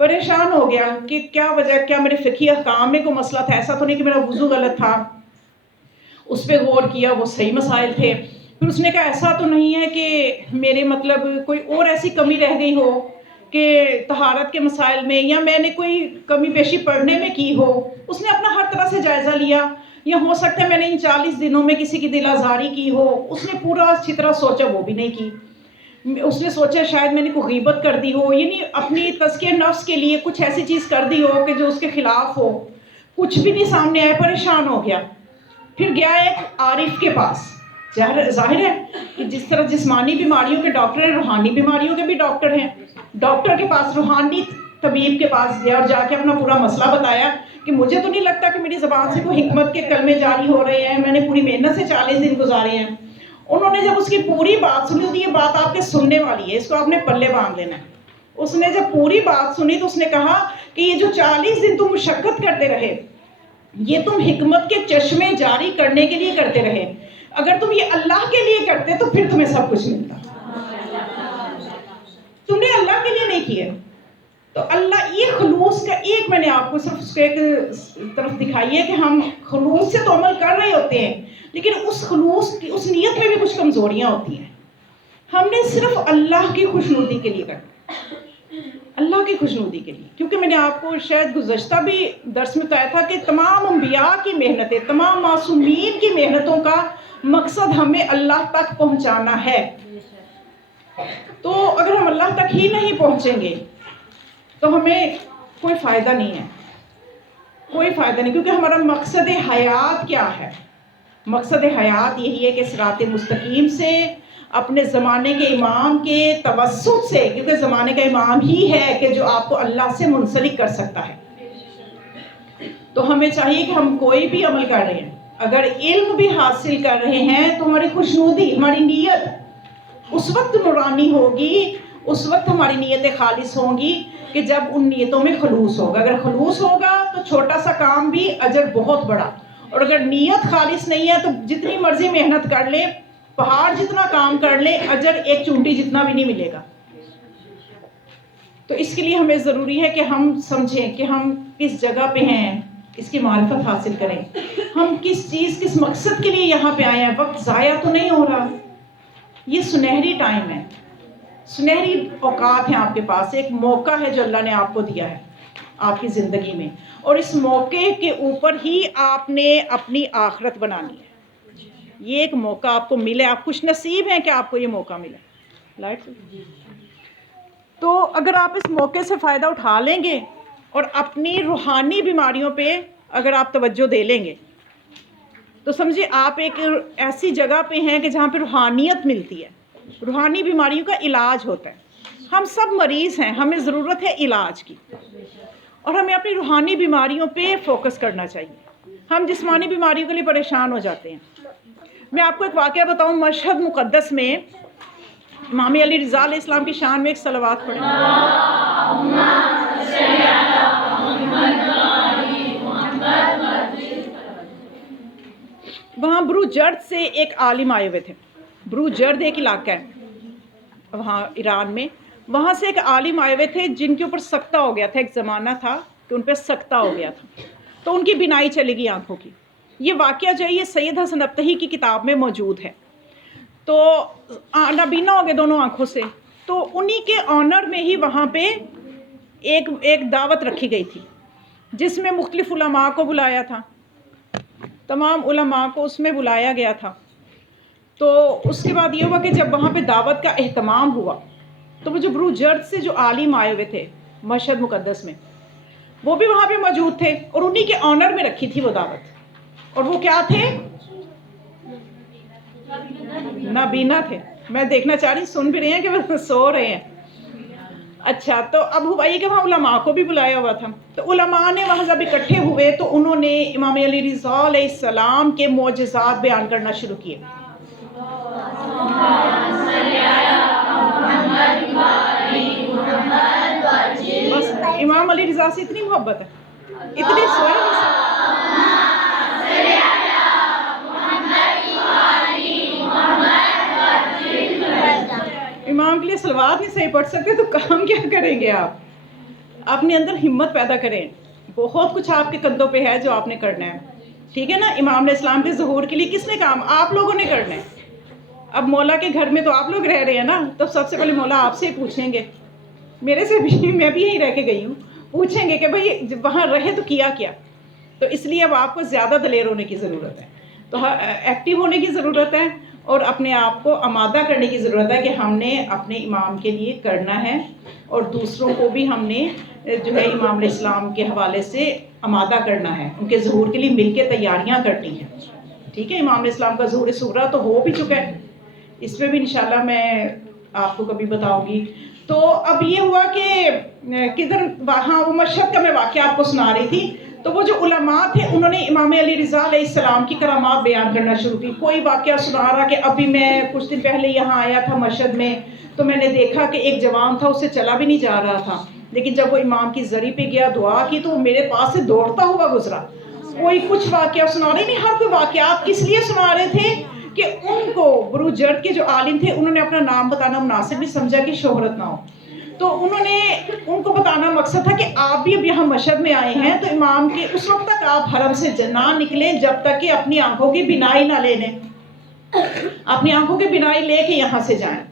پریشان ہو گیا کہ کیا وجہ، کیا میرے فقہی احکام میں کوئی مسئلہ تھا، ایسا تو نہیں کہ میرا وضو غلط تھا۔ اس پہ غور کیا، وہ صحیح مسائل تھے۔ پھر اس نے کہا ایسا تو نہیں ہے کہ میرے مطلب کوئی اور ایسی کمی رہ گئی ہو کہ طہارت کے مسائل میں، یا میں نے کوئی کمی بیشی پڑھنے میں کی ہو۔ اس نے اپنا ہر طرح سے جائزہ لیا، یا ہو سکتا ہے میں نے ان 40 دنوں میں کسی کی دل آزاری کی ہو۔ اس نے پورا اچھی طرح سوچا، وہ بھی نہیں کی۔ اس نے سوچا شاید میں نے کوئی غیبت کر دی ہو، یعنی اپنی تزکیہ نفس کے لیے کچھ ایسی چیز کر دی ہو کہ جو اس کے خلاف ہو۔ کچھ بھی نہیں سامنے آیا، پریشان ہو گیا۔ پھر گیا ایک عارف کے پاس۔ ظاہر ہے کہ جس طرح جسمانی بیماریوں کے ڈاکٹر ہیں، روحانی بیماریوں کے بھی ڈاکٹر ہیں۔ ڈاکٹر کے پاس، روحانی طبیب کے پاس گیا اور جا کے اپنا پورا مسئلہ بتایا کہ مجھے تو نہیں لگتا کہ میری زبان سے کوئی حکمت کے کلمے جاری ہو رہے ہیں، میں نے پوری محنت سے 40 دن گزارے ہیں۔ انہوں نے جب اس کی پوری بات سنی، تو یہ بات آپ کے سننے والی ہے، اس کو آپ نے پلے باندھ لینا ہے۔ اس نے جب پوری بات سنی تو اس نے کہا کہ یہ جو 40 دن تم مشقت کرتے رہے، یہ تم حکمت کے چشمے جاری کرنے کے لیے کرتے رہے۔ اگر تم یہ اللہ کے لیے کرتے تو پھر تمہیں سب کچھ ملتا۔ تم نے اللہ کے لیے نہیں کیے۔ تو اللہ، یہ خلوص کا ایک میں نے آپ کو صرف اس کو ایک طرف دکھائی ہے کہ ہم خلوص سے تو عمل کر رہے ہوتے ہیں، لیکن اس خلوص کی، اس نیت میں بھی کچھ کمزوریاں ہوتی ہیں۔ ہم نے صرف اللہ کی خوشنودی کے لیے کرنا، اللہ کی خوشنودی کے لیے، کیونکہ میں نے آپ کو شاید گزشتہ بھی درس میں بتایا تھا کہ تمام انبیاء کی محنتیں، تمام معصومین کی محنتوں کا مقصد ہمیں اللہ تک پہنچانا ہے۔ تو اگر ہم اللہ تک ہی نہیں پہنچیں گے تو ہمیں کوئی فائدہ نہیں ہے، کوئی فائدہ نہیں، کیونکہ ہمارا مقصد حیات کیا ہے؟ مقصد حیات یہی ہے کہ صراط مستقیم سے، اپنے زمانے کے امام کے توسط سے، کیونکہ زمانے کا امام ہی ہے کہ جو آپ کو اللہ سے منسلک کر سکتا ہے۔ تو ہمیں چاہیے کہ ہم کوئی بھی عمل کر رہے ہیں، اگر علم بھی حاصل کر رہے ہیں تو ہماری خوشنودی، ہماری نیت اس وقت نورانی ہوگی، اس وقت ہماری نیتیں خالص ہوں گی کہ جب ان نیتوں میں خلوص ہوگا۔ اگر خلوص ہوگا تو چھوٹا سا کام بھی اجر بہت بڑا، اور اگر نیت خالص نہیں ہے تو جتنی مرضی محنت کر لے، پہاڑ جتنا کام کر لے، اجر ایک چونٹی جتنا بھی نہیں ملے گا۔ تو اس کے لیے ہمیں ضروری ہے کہ ہم سمجھیں کہ ہم کس جگہ پہ ہیں، اس کی معرفت حاصل کریں، ہم کس چیز، کس مقصد کے لیے یہاں پہ آئے ہیں، وقت ضائع تو نہیں ہو رہا۔ یہ سنہری ٹائم ہے، سنہری اوقات ہیں آپ کے پاس، ایک موقع ہے جو اللہ نے آپ کو دیا ہے آپ کی زندگی میں، اور اس موقع کے اوپر ہی آپ نے اپنی آخرت بنانی ہے۔ یہ ایک موقع آپ کو ملے، آپ خوش نصیب ہیں کہ آپ کو یہ موقع ملا۔ لائٹ، تو اگر آپ اس موقع سے فائدہ اٹھا لیں گے اور اپنی روحانی بیماریوں پہ اگر آپ توجہ دے لیں گے تو سمجھے آپ ایک ایسی جگہ پہ ہیں کہ جہاں پہ روحانیت ملتی ہے، روحانی بیماریوں کا علاج ہوتا ہے۔ ہم سب مریض ہیں، ہمیں ضرورت ہے علاج کی، اور ہمیں اپنی روحانی بیماریوں پہ فوکس کرنا چاہیے۔ ہم جسمانی بیماریوں کے لیے پریشان ہو جاتے ہیں۔ میں آپ کو ایک واقعہ بتاؤں، مشہد مقدس میں امام علی رضا علیہ السلام کی شان میں ایک صلوات پڑھیں۔ وہاں بروجرد سے ایک عالم آئے ہوئے تھے۔ بروجرد ایک علاقہ ہے وہاں ایران میں، وہاں سے ایک عالم آئے ہوئے تھے جن کے اوپر سکتہ ہو گیا تھا، ایک زمانہ تھا کہ ان پہ سکتہ ہو گیا تھا، تو ان کی بینائی چلی گئی آنکھوں کی۔ یہ واقعہ جو ہے یہ سید حسن ابتہی کی کتاب میں موجود ہے۔ تو نابینا ہو گئے دونوں آنکھوں سے، تو انہی کے آنر میں ہی وہاں پہ ایک دعوت رکھی گئی تھی جس میں مختلف علماء کو بلایا تھا، تمام علماء کو اس میں بلایا گیا تھا۔ تو اس کے بعد یہ ہوا کہ جب وہاں پہ دعوت کا اہتمام ہوا تو وہ جو بروجرد سے جو عالم آئے ہوئے تھے مشہد مقدس میں، وہ بھی وہاں پہ موجود تھے، اور انہی کے آنر میں رکھی تھی وہ دعوت۔ اور وہ کیا تھے؟ نابینا تھے. میں دیکھنا چاہ رہی، سن بھی رہے ہیں کہ وہ سو رہے ہیں. اچھا، تو اب ہوا یہ کہ وہاں علماء کو بھی بلایا ہوا تھا. تو علماء نے وہاں جب اکٹھے ہوئے تو انہوں نے امام علی رضا علیہ السلام کے معجزات بیان کرنا شروع کیے. بس امام علی رضا سے اتنی محبت ہے، اتنی سوئے امام کے لیے صلوات نہیں صحیح پڑھ سکتے تو کام کیا کریں گے آپ؟ اپنے اندر ہمت پیدا کریں. بہت کچھ آپ کے کندھوں پہ ہے جو آپ نے کرنا ہے، ٹھیک ہے نا. امام علیہ السلام کے ظہور کے لیے کس نے کام؟ آپ لوگوں نے کرنا ہے. اب مولا کے گھر میں تو آپ لوگ رہ رہے ہیں نا، تو سب سے پہلے مولا آپ سے پوچھیں گے. میرے سے بھی، میں بھی یہیں رہ کے گئی ہوں، پوچھیں گے کہ بھائی وہاں رہے تو کیا کیا. تو اس لیے اب آپ کو زیادہ دلیر ہونے کی ضرورت ہے، تو ایکٹیو ہونے کی ضرورت ہے، اور اپنے آپ کو آمادہ کرنے کی ضرورت ہے کہ ہم نے اپنے امام کے لیے کرنا ہے، اور دوسروں کو بھی ہم نے جو ہے امام علیہ السلام کے حوالے سے آمادہ کرنا ہے، ان کے ظہور کے لیے مل کے تیاریاں کرنی ہیں. ٹھیک ہے، امام علیہ السلام کا ظہور صغریٰ تو ہو بھی چکا ہے، اس پہ بھی انشاءاللہ میں آپ کو کبھی بتاؤں گی. تو اب یہ ہوا کہ کدھر وہاں وہ مشہد کا میں واقعہ آپ کو سنا رہی تھی. تو وہ جو علماء تھے انہوں نے امام علی رضا علیہ السلام کی کرامات بیان کرنا شروع کی. کوئی واقعہ سنا رہا کہ ابھی میں کچھ دن پہلے یہاں آیا تھا مشہد میں، تو میں نے دیکھا کہ ایک جوان تھا، اسے چلا بھی نہیں جا رہا تھا، لیکن جب وہ امام کی زری پہ گیا دعا کی تو وہ میرے پاس سے دوڑتا ہوا گزرا. کوئی کچھ واقعہ سنا رہے، نہیں ہر کوئی واقعات کس لیے سنا رہے تھے کہ ان کو بروجرد کے جو عالم تھے انہوں نے اپنا نام بتانا مناسب نہیں سمجھا کہ شہرت نہ ہو. تو انہوں نے ان کو بتانا مقصد تھا کہ آپ بھی اب یہاں مشہد میں آئے ہیں تو امام کے اس وقت تک آپ حرم سے نہ نکلیں جب تک کہ اپنی آنکھوں کی بینائی نہ لے لیں، اپنی آنکھوں کی بینائی لے کے یہاں سے جائیں.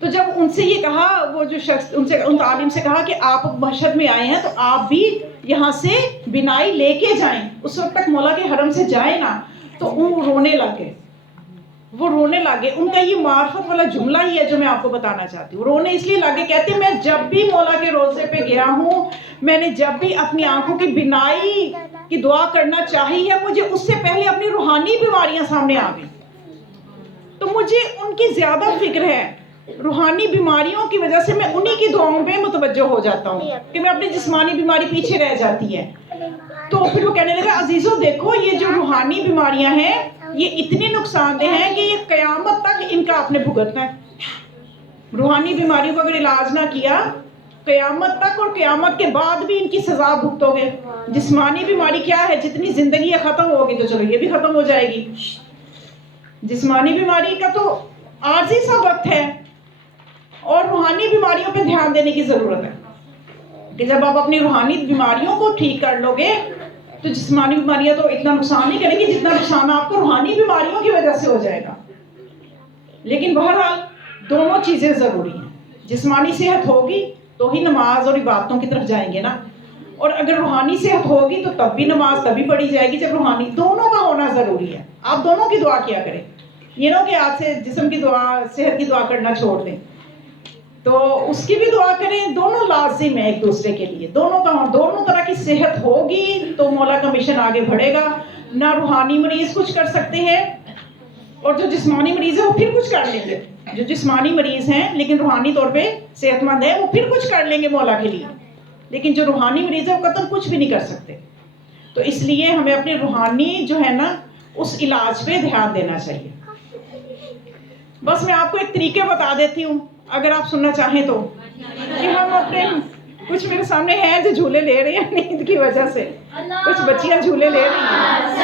تو جب ان سے یہ کہا، وہ جو شخص ان عالم سے کہا کہ آپ مشہد میں آئے ہیں تو آپ بھی یہاں سے بینائی لے کے جائیں، اس وقت تک مولا کے حرم سے جائیں نا. تو وہ رونے لگے، وہ رونے لگے. ان کا یہ معرفت والا جملہ ہی ہے جو میں آپ کو بتانا چاہتی ہوں. رونے اس لیے لگے، کہتے ہیں میں جب بھی مولا کے روضے پہ گیا ہوں، میں نے جب بھی اپنی آنکھوں کی بینائی کی دعا کرنا چاہی ہے، مجھے اس سے پہلے اپنی روحانی بیماریاں سامنے آ گئی. تو مجھے ان کی زیادہ فکر ہے، روحانی بیماریوں کی وجہ سے میں انہی کی دعاؤں پہ متوجہ ہو جاتا ہوں کہ میں اپنی جسمانی بیماری پیچھے رہ جاتی ہے. تو پھر وہ کہنے لگا عزیزو دیکھو یہ جو روحانی بیماریاں ہیں یہ اتنی نقصان دہ ہیں کہ یہ قیامت تک ان کا آپ نے بھگتنا ہے. روحانی بیماریوں کا اگر علاج نہ کیا قیامت تک اور قیامت کے بعد بھی ان کی سزا بھگتو گے. جسمانی بیماری کیا ہے؟ جتنی زندگی ختم ہوگی تو چلو یہ بھی ختم ہو جائے گی. جسمانی بیماری کا تو عارضی سا وقت ہے، اور روحانی بیماریوں پہ دھیان دینے کی ضرورت ہے کہ جب آپ اپنی روحانی بیماریوں کو ٹھیک کر لو گے تو جسمانی بیماریاں تو اتنا نقصان نہیں کریں گی جتنا نقصان آپ کو روحانی بیماریوں کی وجہ سے ہو جائے گا. لیکن بہرحال دونوں چیزیں ضروری ہیں. جسمانی صحت ہوگی تو ہی نماز اور عبادتوں کی طرف جائیں گے نا، اور اگر روحانی صحت ہوگی تو تب بھی نماز تبھی پڑھی جائے گی جب روحانی. دونوں کا ہونا ضروری ہے. آپ دونوں کی دعا کیا کریں، یہ نہ کہ آج سے جسم کی دعا، صحت کی دعا کرنا چھوڑ دیں. تو اس کی بھی دعا کریں، دونوں لازم ہیں ایک دوسرے کے لیے. دونوں طرح کی صحت ہوگی تو مولا کا مشن آگے بڑھے گا. نہ روحانی مریض کچھ کر سکتے ہیں اور جو جسمانی مریض ہے وہ پھر کچھ کر لیں گے. جو جسمانی مریض ہیں لیکن روحانی طور پہ صحت مند ہے وہ پھر کچھ کر لیں گے مولا کے لیے، لیکن جو روحانی مریض ہے وہ قطعاً کچھ بھی نہیں کر سکتے. تو اس لیے ہمیں اپنے روحانی جو ہے نا اس علاج پہ دھیان دینا چاہیے. بس میں آپ کو ایک طریقے بتا دیتی ہوں اگر آپ سننا چاہیں تو، کہ ہم اپنے کچھ میرے سامنے ہیں جو جھولے لے رہے ہیں نیند کی وجہ سے، کچھ بچیاں جھولے لے رہی ہیں.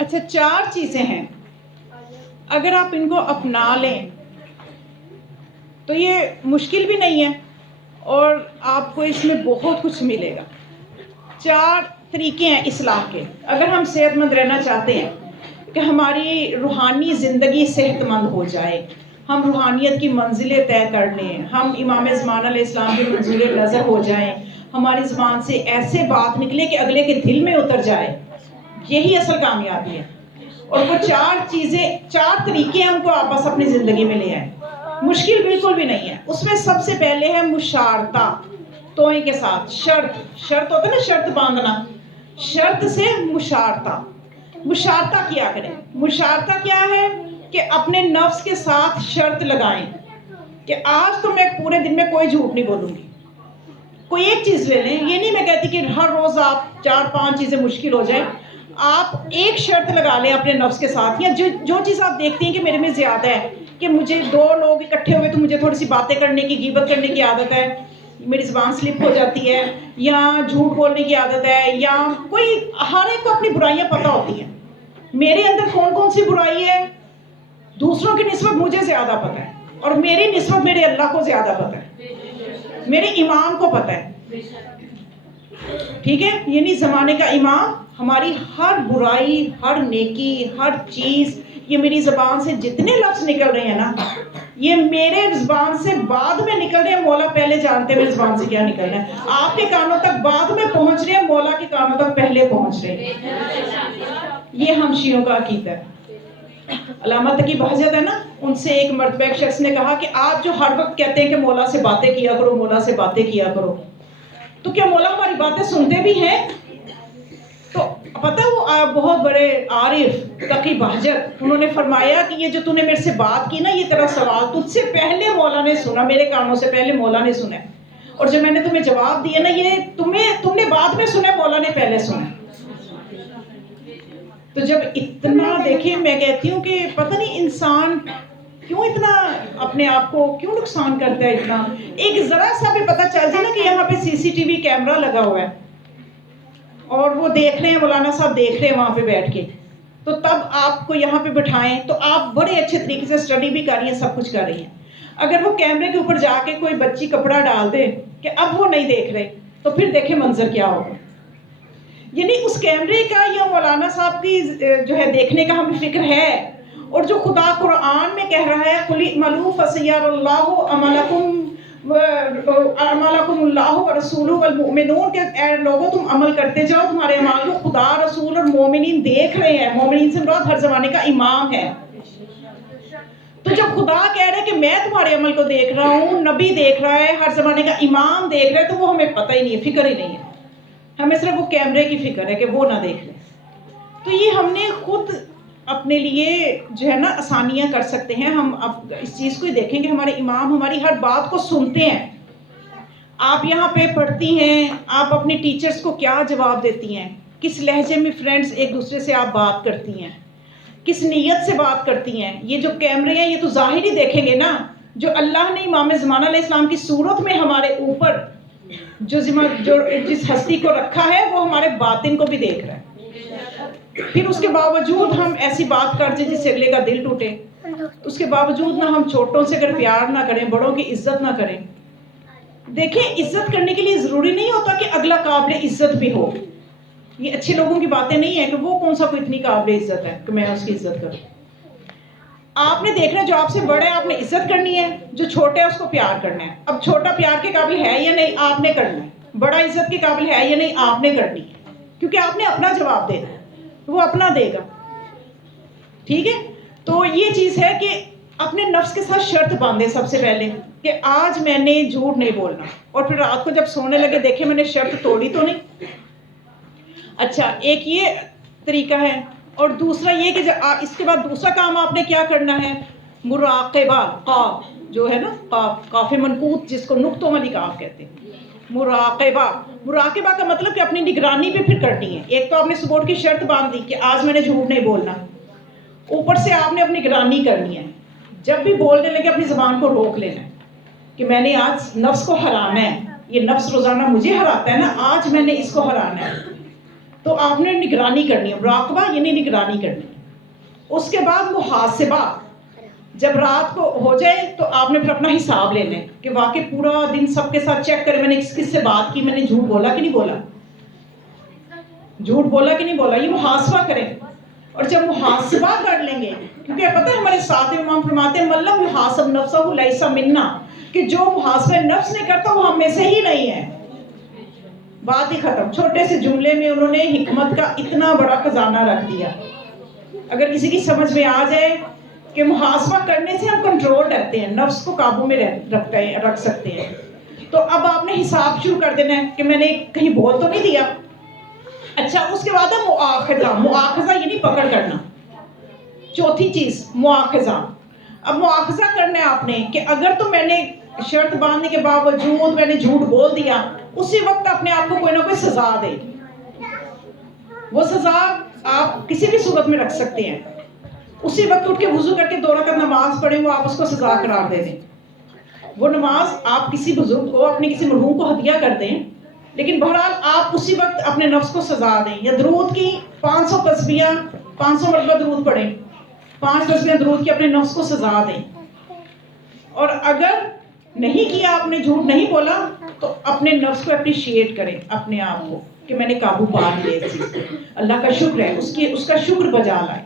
اچھا 4 چیزیں ہیں، اگر آپ ان کو اپنا لیں تو یہ مشکل بھی نہیں ہے اور آپ کو اس میں بہت کچھ ملے گا. 4 طریقے ہیں اصلاح کے. اگر ہم صحت مند رہنا چاہتے ہیں کہ ہماری روحانی زندگی صحت مند ہو جائے, ہم روحانیت کی منزلیں طے کر لیں, ہم امام زمان علیہ السلام کے منظور نظر ہو جائیں, ہماری زبان سے ایسے بات نکلے کہ اگلے کے دل میں اتر جائے, یہی اصل کامیابی ہے. اور وہ 4 طریقے ہیں, ان کو آپ بس اپنی زندگی میں لے آئیں. مشکل بالکل بھی نہیں ہے. اس میں سب سے پہلے ہے مشارطہ, توئیں کے ساتھ. شرط ہوتا ہے نا, شرط باندھنا, شرط سے مشارطہ. مشارطہ کیا کریں. مشارطہ کیا ہے کہ اپنے نفس کے ساتھ شرط لگائیں کہ آج تو میں پورے دن میں کوئی جھوٹ نہیں بولوں گی. کوئی ایک چیز لے لیں, یہ نہیں میں کہتی کہ ہر روز آپ 4-5 چیزیں مشکل ہو جائیں. آپ ایک شرط لگا لیں اپنے نفس کے ساتھ, یا جو چیز آپ دیکھتی ہیں کہ میرے میں زیادہ ہے, کہ مجھے 2 لوگ اکٹھے ہوئے تو مجھے تھوڑی سی باتیں کرنے کی, غیبت کرنے کی عادت ہے, میری زبان سلپ ہو جاتی ہے, یا جھوٹ بولنے کی عادت ہے, یا کوئی, ہر ایک کو اپنی برائیاں پتہ ہوتی ہیں. میرے اندر کون سی برائی ہے دوسروں کی نسبت مجھے زیادہ پتہ ہے, اور میری نسبت میرے اللہ کو زیادہ پتہ ہے, میرے امام کو پتہ ہے. ٹھیک ہے, یعنی زمانے کا امام ہماری ہر برائی, ہر نیکی, ہر چیز, یہ میری زبان سے جتنے لفظ نکل رہے ہیں نا, یہ میرے زبان سے بعد میں نکل رہے ہیں. مولا پہلے جانتے ہیں میری زبان سے کیا نکل رہا ہے. آپ کے کانوں تک بعد میں پہنچ رہے ہیں, مولا کے کانوں تک پہلے پہنچ رہے ہیں. یہ ہم شیعوں کا عقیدہ ہے. علامہ تقی بہجت ہے نا, ان سے ایک مرتبہ ایک شخص نے کہا کہ آپ جو ہر وقت کہتے ہیں کہ مولا سے باتیں کیا کرو, مولا سے باتیں کیا کرو, تو کیا مولا ہماری باتیں سنتے بھی ہیں؟ تو پتہ ہے وہ بہت بڑے عارف تقی بہجت, انہوں نے فرمایا کہ یہ جو تو نے میرے سے بات کی نا, یہ تیرا سوال تجھ سے پہلے مولا نے سنا, میرے کانوں سے پہلے مولا نے سنا, اور جب میں نے تمہیں جواب دیا نا, یہ تم نے بعد میں سنا, مولا نے پہلے سنا. تو جب اتنا دیکھیں, میں کہتی ہوں کہ پتہ نہیں انسان کیوں اتنا اپنے آپ کو کیوں نقصان کرتا ہے اتنا. ایک ذرا سا بھی پتہ چل جائے نا کہ یہاں پہ CCTV کیمرہ لگا ہوا ہے, اور وہ دیکھ رہے ہیں, مولانا صاحب دیکھ رہے ہیں وہاں پہ بیٹھ کے, تو تب آپ کو یہاں پہ بٹھائیں تو آپ بڑے اچھے طریقے سے اسٹڈی بھی کر رہی ہیں, سب کچھ کر رہی ہیں. اگر وہ کیمرے کے اوپر جا کے کوئی بچی کپڑا ڈال دے کہ اب وہ نہیں دیکھ رہے, تو پھر دیکھیں منظر کیا ہوگا. یعنی اس کیمرے کا یا مولانا صاحب کی جو ہے دیکھنے کا ہمیں فکر ہے. اور جو خدا قرآن میں کہہ رہا ہے, قُلِ اعْمَلُوا فَسَيَرَى اللَّهُ عَمَلَكُمْ اللَّهُ وَرَسُولُهُ وَالْمُؤْمِنُونَ, کہ اے لوگوں تم عمل کرتے جاؤ, تمہارے اعمال کو خدا, رسول اور مومنین دیکھ رہے ہیں. مومنین سے مراد ہر زمانے کا امام ہے. تو جب خدا کہہ رہے کہ میں تمہارے عمل کو دیکھ رہا ہوں, نبی دیکھ رہا ہے, ہر زمانے کا امام دیکھ رہا ہے, تو وہ ہمیں پتہ ہی نہیں ہے, فکر ہی نہیں ہے. ہمیں صرف وہ کیمرے کی فکر ہے کہ وہ نہ دیکھ لیں. تو یہ ہم نے خود اپنے لیے جو ہے نا آسانیاں کر سکتے ہیں. ہم اب اس چیز کو ہی دیکھیں کہ ہمارے امام ہماری ہر بات کو سنتے ہیں. آپ یہاں پہ پڑھتی ہیں, آپ اپنے ٹیچرز کو کیا جواب دیتی ہیں, کس لہجے میں فرینڈز ایک دوسرے سے آپ بات کرتی ہیں, کس نیت سے بات کرتی ہیں. یہ جو کیمرے ہیں یہ تو ظاہر ہی دیکھیں گے نا, جو اللہ نے امام زمان علیہ السلام کی صورت میں ہمارے اوپر جو جس ہستی کو رکھا ہے, وہ ہمارے باطن کو بھی دیکھ رہا ہے. پھر اس کے باوجود ہم ایسی بات کر دیں جس سے اگلے کا دل ٹوٹے. اس کے باوجود نہ ہم چھوٹوں سے اگر پیار نہ کریں, بڑوں کی عزت نہ کریں. دیکھیں, عزت کرنے کے لیے ضروری نہیں ہوتا کہ اگلا قابل عزت بھی ہو. یہ اچھے لوگوں کی باتیں نہیں ہیں کہ وہ کون سا کوئی اتنی قابل عزت ہے کہ میں اس کی عزت کروں. آپ نے دیکھنا, جو آپ سے بڑا ہے آپ نے عزت کرنی ہے, جو چھوٹا ہے اس کو پیار کرنا ہے. اب چھوٹا پیار کے قابل ہے یا نہیں, آپ نے کرنا ہے. بڑا عزت کے قابل ہے یا نہیں, آپ نے کرنی ہے, کیونکہ آپ نے اپنا جواب دینا ہے, وہ اپنا دے گا. ٹھیک ہے, تو یہ چیز ہے کہ اپنے نفس کے ساتھ شرط باندھے سب سے پہلے کہ آج میں نے جھوٹ نہیں بولنا, اور پھر رات کو جب سونے لگے دیکھیں میں نے شرط توڑی تو نہیں. اچھا, ایک یہ طریقہ ہے. اور دوسرا یہ کہ اس کے بعد دوسرا کام آپ نے کیا کرنا ہے, مراقبہ. قاف جو ہے نا, قاف منقوط جس کو نقطوں والی قاف کہتے ہیں. مراقبہ کا مطلب کہ اپنی نگرانی پہ پھر کرنی ہے. ایک تو آپ نے سپورٹ کی شرط باندھ دی کہ آج میں نے جھوٹ نہیں بولنا, اوپر سے آپ نے اپنی نگرانی کرنی ہے. جب بھی بولنے لگے اپنی زبان کو روک لینا ہے کہ میں نے آج نفس کو ہرانا ہے. یہ نفس روزانہ مجھے ہراتا ہے نا, آج میں نے اس کو ہرانا ہے. تو آپ نے نگرانی کرنی ہے. مراقبہ یعنی نگرانی کرنی ہے. اس کے بعد محاسبہ, جب رات کو ہو جائے تو آپ نے پھر اپنا حساب لینا ہے کہ واقعی پورا دن سب کے ساتھ چیک کرے میں نے کس سے بات کی, میں نے جھوٹ بولا کہ نہیں بولا, جھوٹ بولا کہ نہیں بولا, یہ محاسبہ کریں. اور جب محاسبہ کر لیں گے, کیونکہ پتہ ہے ہمارے ساتھ امام فرماتے ہیں ملم یحاسب نفسہ لیس منا, کہ جو محاسبہ نفس نہیں کرتا وہ ہم میں سے ہی نہیں ہے. بات ہی ختم. چھوٹے سے جملے میں انہوں نے حکمت کا اتنا بڑا خزانہ رکھ دیا. اگر کسی کی سمجھ میں آ جائے کہ محاسبہ کرنے سے ہم کنٹرول رہتے ہیں, نفس کو قابو میں رکھ سکتے ہیں. تو اب آپ نے حساب شروع کر دینا ہے کہ میں نے کہیں بول تو نہیں دیا. اچھا, اس کے بعد ہے مؤاخذہ. مؤاخذہ یعنی پکڑ کرنا. چوتھی چیز مؤاخذہ. اب مؤاخذہ کرنا ہے آپ نے کہ اگر تو میں نے شرط باندھنے کے باوجود میں نے جھوٹ بول دیا, اسی وقت اپنے آپ کو کوئی نہ کوئی سزا دے. وہ سزا آپ کسی بھی صورت میں رکھ سکتے ہیں. اسی وقت اٹھ کے وضو کر کے 2 رکعت نماز پڑھیں, وہ آپ اس کو سزا قرار دے دیں. وہ نماز آپ کسی بزرگ کو, اپنے کسی مرحوم کو ہدیہ کر دیں, لیکن بہرحال آپ اسی وقت اپنے نفس کو سزا دیں. یا درود کی 500 تسبیحاں 500 مرتبہ درود پڑھیں, 5 تسبیحاں درود کی اپنے نفس کو سزا دیں. اور اگر نہیں کیا, آپ نے جھوٹ نہیں بولا, تو اپنے نفس کو اپریشیٹ کریں, اپنے آپ کو کہ میں نے قابو پا لیا اس چیز پہ. اللہ کا شکر ہے, اس کا شکر بجا لائیں.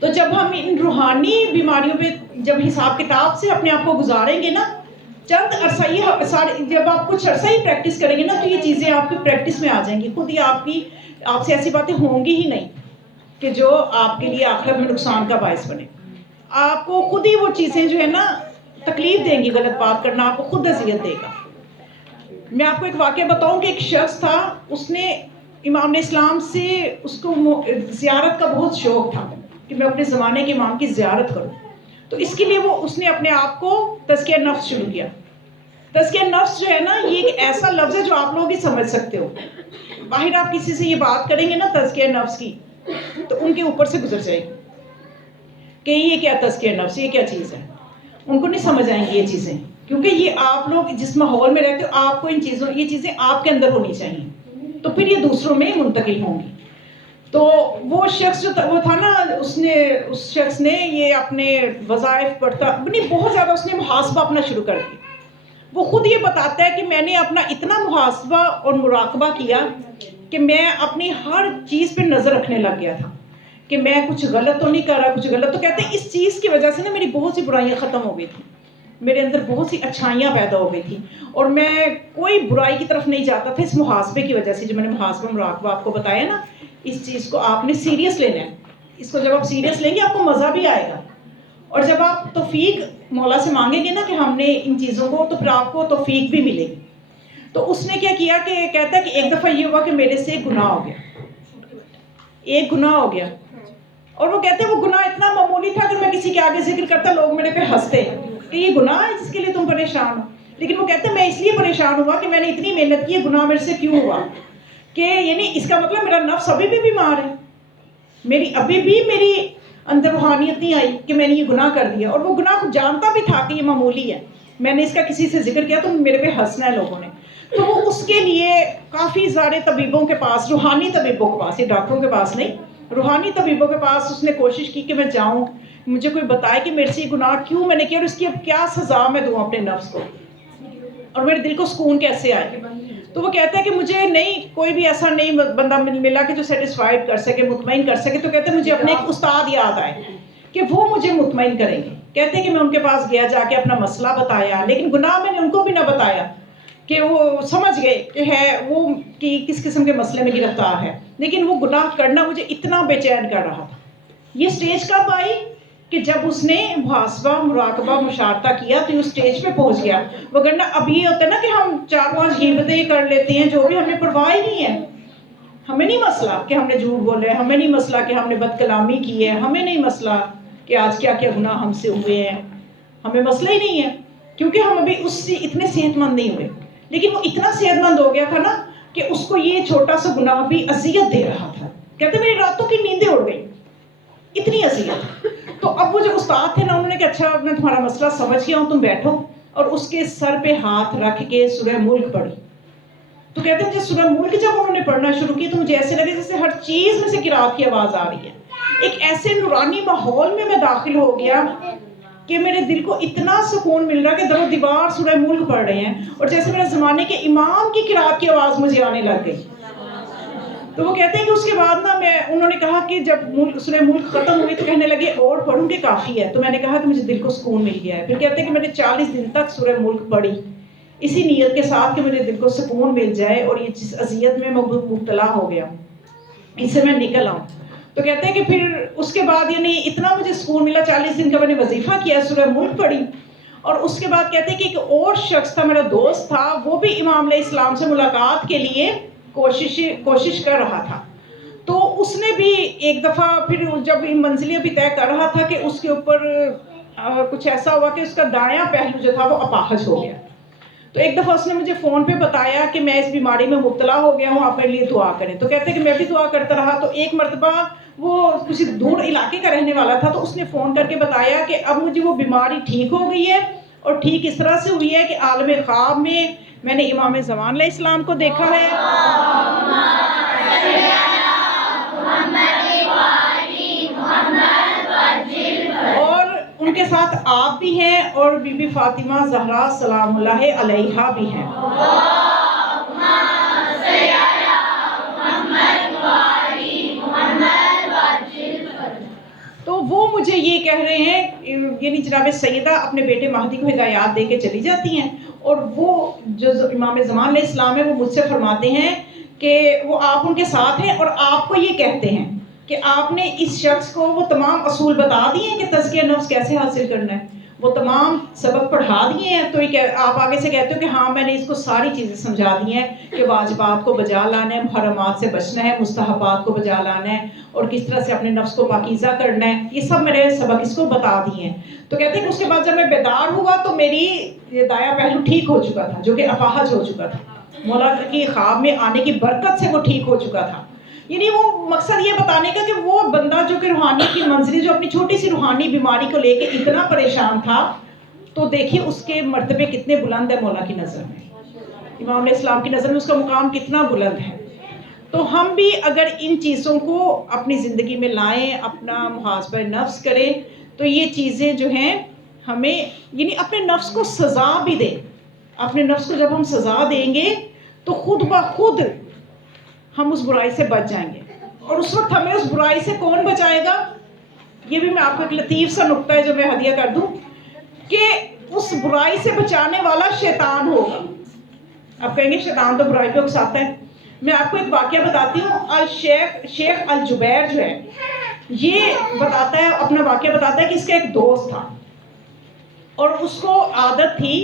تو جب ہم ان روحانی بیماریوں پہ جب حساب کتاب سے اپنے آپ کو گزاریں گے نا, چند عرصہ جب آپ کچھ عرصہ ہی پریکٹس کریں گے نا, تو یہ چیزیں آپ کی پریکٹس میں آ جائیں گی. خود ہی آپ سے ایسی باتیں ہوں گی ہی نہیں کہ جو آپ کے لیے آخرت میں نقصان کا باعث بنے. آپ کو خود ہی وہ چیزیں جو ہے نا تکلیف دیں گی. غلط بات کرنا آپ کو خود اذیت دے گا. میں آپ کو ایک واقعہ بتاؤں کہ ایک شخص تھا, اس نے امام اسلام سے, اس کو زیارت کا بہت شوق تھا کہ میں اپنے زمانے کے امام کی زیارت کروں. تو اس کے لیے اس نے اپنے آپ کو تزکیہ نفس شروع کیا. تزکیہ نفس جو ہے نا, یہ ایک ایسا لفظ ہے جو آپ لوگ ہی سمجھ سکتے ہو. باہر آپ کسی سے یہ بات کریں گے نا تزکیہ نفس کی, تو ان کے اوپر سے گزر جائے گی کہ یہ کیا تزکیہ نفس, یہ کیا چیز ہے. ان کو نہیں سمجھ آئیں گی یہ چیزیں, کیونکہ یہ آپ لوگ جس ماحول میں رہتے ہو, آپ کو یہ چیزیں آپ کے اندر ہونی چاہیے, تو پھر یہ دوسروں میں منتقل ہوں گی. تو وہ شخص جو وہ تھا نا, اس شخص نے یہ اپنے وظائف پڑھتا اپنی بہت زیادہ اس نے محاسبہ اپنا شروع کر دیا. وہ خود یہ بتاتا ہے کہ میں نے اپنا اتنا محاسبہ اور مراقبہ کیا کہ میں اپنی ہر چیز پہ نظر رکھنے لگ گیا تھا کہ میں کچھ غلط تو نہیں کر رہا, کچھ غلط. تو کہتے ہیں اس چیز کی وجہ سے نا میری بہت سی برائیاں ختم ہو گئی تھیں, میرے اندر بہت سی اچھائیاں پیدا ہو گئی تھیں, اور میں کوئی برائی کی طرف نہیں جاتا تھا اس محاسبے کی وجہ سے. جو میں نے محاسبہ مراقبہ آپ کو بتایا نا, اس چیز کو آپ نے سیریس لینا ہے. اس کو جب آپ سیریس لیں گے آپ کو مزہ بھی آئے گا. اور جب آپ توفیق مولا سے مانگیں گے نا کہ ہم نے ان چیزوں کو, تو پھر آپ کو توفیق بھی ملے گی. تو اس نے کیا کیا کہ کہتا ہے کہ ایک دفعہ یہ ہوا کہ میرے سے ایک گناہ ہو گیا, ایک گناہ ہو گیا. اور وہ کہتے ہیں وہ گناہ اتنا معمولی تھا, اگر میں کسی کے آگے ذکر کرتا لوگ میرے پہ ہنستے کہ یہ گناہ ہے جس کے لیے تم پریشان ہو. لیکن وہ کہتے ہیں میں اس لیے پریشان ہوا کہ میں نے اتنی محنت کی, گناہ میرے سے کیوں ہوا, کہ یعنی اس کا مطلب میرا نفس ابھی بھی بیمار ہے, ابھی بھی میری اندر روحانیت نہیں آئی کہ میں نے یہ گناہ کر دیا. اور وہ گناہ خود جانتا بھی تھا کہ یہ معمولی ہے, میں نے اس کا کسی سے ذکر کیا تو میرے پہ ہنسنا ہے لوگوں نے. تو وہ اس کے لیے کافی سارے طبیبوں کے پاس, روحانی طبیبوں کے پاس, یہ ڈاکٹروں کے پاس نہیں, روحانی طبیبوں کے پاس اس نے کوشش کی کہ میں جاؤں, مجھے کوئی بتائے کہ میرے سے یہ گناہ کیوں میں نے کیا, اور اس کی اب کیا سزا میں دوں اپنے نفس کو, اور میرے دل کو سکون کیسے آئے. تو وہ کہتا ہے کہ مجھے نہیں کوئی بھی ایسا نہیں بندہ ملا کہ جو سیٹسفائیڈ کر سکے, مطمئن کر سکے. تو کہتے ہیں مجھے اپنے ایک استاد یاد آئے کہ وہ مجھے مطمئن کریں گے. کہتے ہیں کہ میں ان کے پاس گیا, جا کے اپنا مسئلہ بتایا, لیکن گناہ میں نے ان کو بھی نہ بتایا کہ وہ سمجھ گئے کہ ہے وہ کہ کس قسم کے مسئلے میں گرفتار ہے, لیکن وہ گناہ کرنا مجھے اتنا بے چین کر رہا تھا. یہ سٹیج کب آئی کہ جب اس نے محاسبہ مراقبہ مشاہدہ کیا تو یہ سٹیج پہ پہنچ گیا. وگرنہ اب یہ ہوتا ہے نا کہ ہم 4-5 غیبتیں کر لیتے ہیں, جو بھی ہمیں پرواہ ہی نہیں ہے. ہمیں نہیں مسئلہ کہ ہم نے جھوٹ بولے, ہمیں نہیں مسئلہ کہ ہم نے بد کلامی کی ہے, ہمیں نہیں مسئلہ کہ آج کیا کیا گناہ ہم سے ہوئے ہیں, ہمیں مسئلہ ہی نہیں ہے, کیونکہ ہم ابھی اس سے اتنے صحت مند نہیں ہوئے. لیکن وہ اتنا صحت مند ہو گیا تھا نا کہ اس کو یہ چھوٹا سا گناہ بھی اذیت دے رہا تھا. کہتے میری راتوں کی نیندیں اڑ گئی, اتنی اذیت. تو اب وہ جو استاد تھے نا, انہوں نے کہا اچھا میں تمہارا مسئلہ سمجھ گیا ہوں, تم بیٹھو. اور اس کے سر پہ ہاتھ رکھ کے سورہ ملک پڑھی. تو کہتے ہیں سورہ ملک جب انہوں نے پڑھنا شروع کی تو مجھے ایسے لگے جیسے ہر چیز میں سے قرات کی آواز آ رہی ہے. ایک ایسے نورانی ماحول میں داخل ہو گیا کہ میرے دل کو اتنا سکون مل رہا کہ در و دیوار سورہ ملک پڑھ رہے ہیں اور جیسے میرے زمانے کے امام کی قرات کی آواز مجھے آنے لگ گئی. تو وہ کہتے ہیں کہ اس کے بعد نا انہوں نے کہا کہ جب سورہ ملک ختم ہوئی تو کہنے لگے اور پڑھوں کہ کافی ہے. تو میں نے کہا کہ مجھے دل کو سکون مل گیا ہے. پھر کہتے ہیں کہ میں نے 40 دن تک سورہ ملک پڑھی اسی نیت کے ساتھ کہ مجھے دل کو سکون مل جائے اور یہ جس اذیت میں مبتلا ہو گیا اس سے میں نکل آؤں. تو کہتے ہیں کہ پھر اس کے بعد یعنی اتنا مجھے سکون ملا 40 دن کا میں نے وظیفہ کیا سورہ ملک پڑھی. اور اس کے بعد کہتے ہیں کہ ایک اور شخص تھا میرا دوست تھا وہ بھی امام علیہ السلام سے ملاقات کے لیے کوشش کر رہا تھا. تو اس نے بھی ایک دفعہ پھر جب منزلیں بھی طے کر رہا تھا کہ اس کے اوپر کچھ ایسا ہوا کہ اس کا دایاں پہلو جو تھا وہ اپاہج ہو گیا. تو ایک دفعہ اس نے مجھے فون پہ بتایا کہ میں اس بیماری میں مبتلا ہو گیا ہوں, آپ میرے لیے دعا کریں. تو کہتے ہیں کہ میں بھی دعا کرتا رہا. تو ایک مرتبہ وہ کسی دور علاقے کا رہنے والا تھا تو اس نے فون کر کے بتایا کہ اب مجھے وہ بیماری ٹھیک ہو گئی ہے اور ٹھیک اس طرح سے ہوئی ہے کہ عالم خواب میں نے امام زمان علیہ السلام کو دیکھا ہے اور ان کے ساتھ آپ بھی ہیں اور بی بی فاطمہ زہرا سلام اللہ علیہا بھی ہیں. تو وہ مجھے یہ کہہ رہے ہیں یعنی جناب سیدہ اپنے بیٹے مہدی کو ہدایات دے کے چلی جاتی ہیں اور وہ جو امام زمان علیہ السلام ہے وہ مجھ سے فرماتے ہیں کہ وہ آپ ان کے ساتھ ہیں اور آپ کو یہ کہتے ہیں کہ آپ نے اس شخص کو وہ تمام اصول بتا دیے ہیں کہ تزکیہ نفس کیسے حاصل کرنا ہے, وہ تمام سبق پڑھا دیے ہیں. تو آپ آگے سے کہتے ہو کہ ہاں میں نے اس کو ساری چیزیں سمجھا دی ہیں کہ واجبات کو بجا لانا ہے, محرمات سے بچنا ہے, مستحبات کو بجا لانا ہے اور کس طرح سے اپنے نفس کو پاکیزہ کرنا ہے. یہ سب میرے سبق اس کو بتا دیے ہیں. تو کہتے ہیں کہ اس کے بعد جب میں بیدار ہوا تو میری یہ دایاں پہلو ٹھیک ہو چکا تھا جو کہ اپاہج ہو چکا تھا. مولا کی خواب میں آنے کی برکت سے وہ ٹھیک ہو چکا تھا. یعنی وہ مقصد یہ بتانے کا کہ وہ بندہ جو کہ روحانی کی منزلی جو اپنی چھوٹی سی روحانی بیماری کو لے کے اتنا پریشان تھا تو دیکھیے اس کے مرتبے کتنے بلند ہے مولا کی نظر میں, امام علیہ السلام کی نظر میں اس کا مقام کتنا بلند ہے. تو ہم بھی اگر ان چیزوں کو اپنی زندگی میں لائیں, اپنا محاسبہ نفس کریں تو یہ چیزیں جو ہیں ہمیں یعنی اپنے نفس کو سزا بھی دیں. اپنے نفس کو جب ہم سزا دیں گے تو خود بخود ہم اس برائی سے بچ جائیں گے. اور اس وقت ہمیں اس برائی سے کون بچائے گا, یہ بھی میں آپ کو ایک لطیف سا نکتہ ہے جو میں ہدیہ کر دوں کہ اس برائی سے بچانے والا شیطان ہوگا. آپ کہیں گے شیطان تو برائی پہ اکساتا ہے. میں آپ کو ایک واقعہ بتاتی ہوں. شیخ الجبیر جو ہے یہ بتاتا ہے, اپنا واقعہ بتاتا ہے کہ اس کا ایک دوست تھا اور اس کو عادت تھی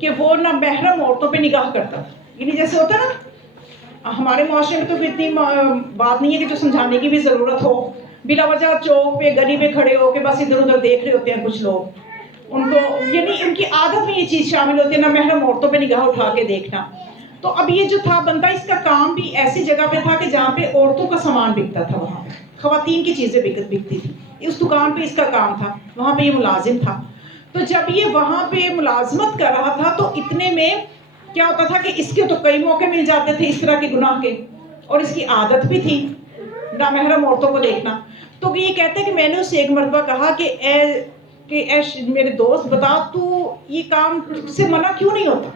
کہ وہ نہ محرم عورتوں پہ نگاہ کرتا تھا. یعنی جیسے ہوتا ہے نا ہمارے معاشرے میں تو اتنی بات نہیں ہے کہ جو سمجھانے کی بھی ضرورت ہو, بلا وجہ چوک پہ گلی پہ کھڑے ہو کے بس ادھر ادھر دیکھ رہے ہوتے ہیں کچھ لوگ, ان کو یعنی ان کی عادت میں یہ چیز شامل ہوتی ہے نہ محرم عورتوں پہ نگاہ اٹھا کے دیکھنا. تو اب یہ جو تھا بندہ اس کا کام بھی ایسی جگہ پہ تھا کہ جہاں پہ عورتوں کا سامان بکتا تھا, وہاں پہ خواتین کی چیزیں بکتی تھی, اس دکان پہ اس کا کام تھا, وہاں پہ یہ ملازم تھا. تو جب یہ وہاں پہ ملازمت کر رہا تھا تو اتنے میں کیا ہوتا تھا کہ اس کے تو کئی موقع مل جاتے تھے اس طرح کے گناہ کے اور اس کی عادت بھی تھی نامحرم عورتوں کو دیکھنا. تو یہ کہتے ہیں کہ میں نے اسے ایک مرتبہ کہا کہ اے میرے دوست بتا تو یہ کام سے منع کیوں نہیں ہوتا,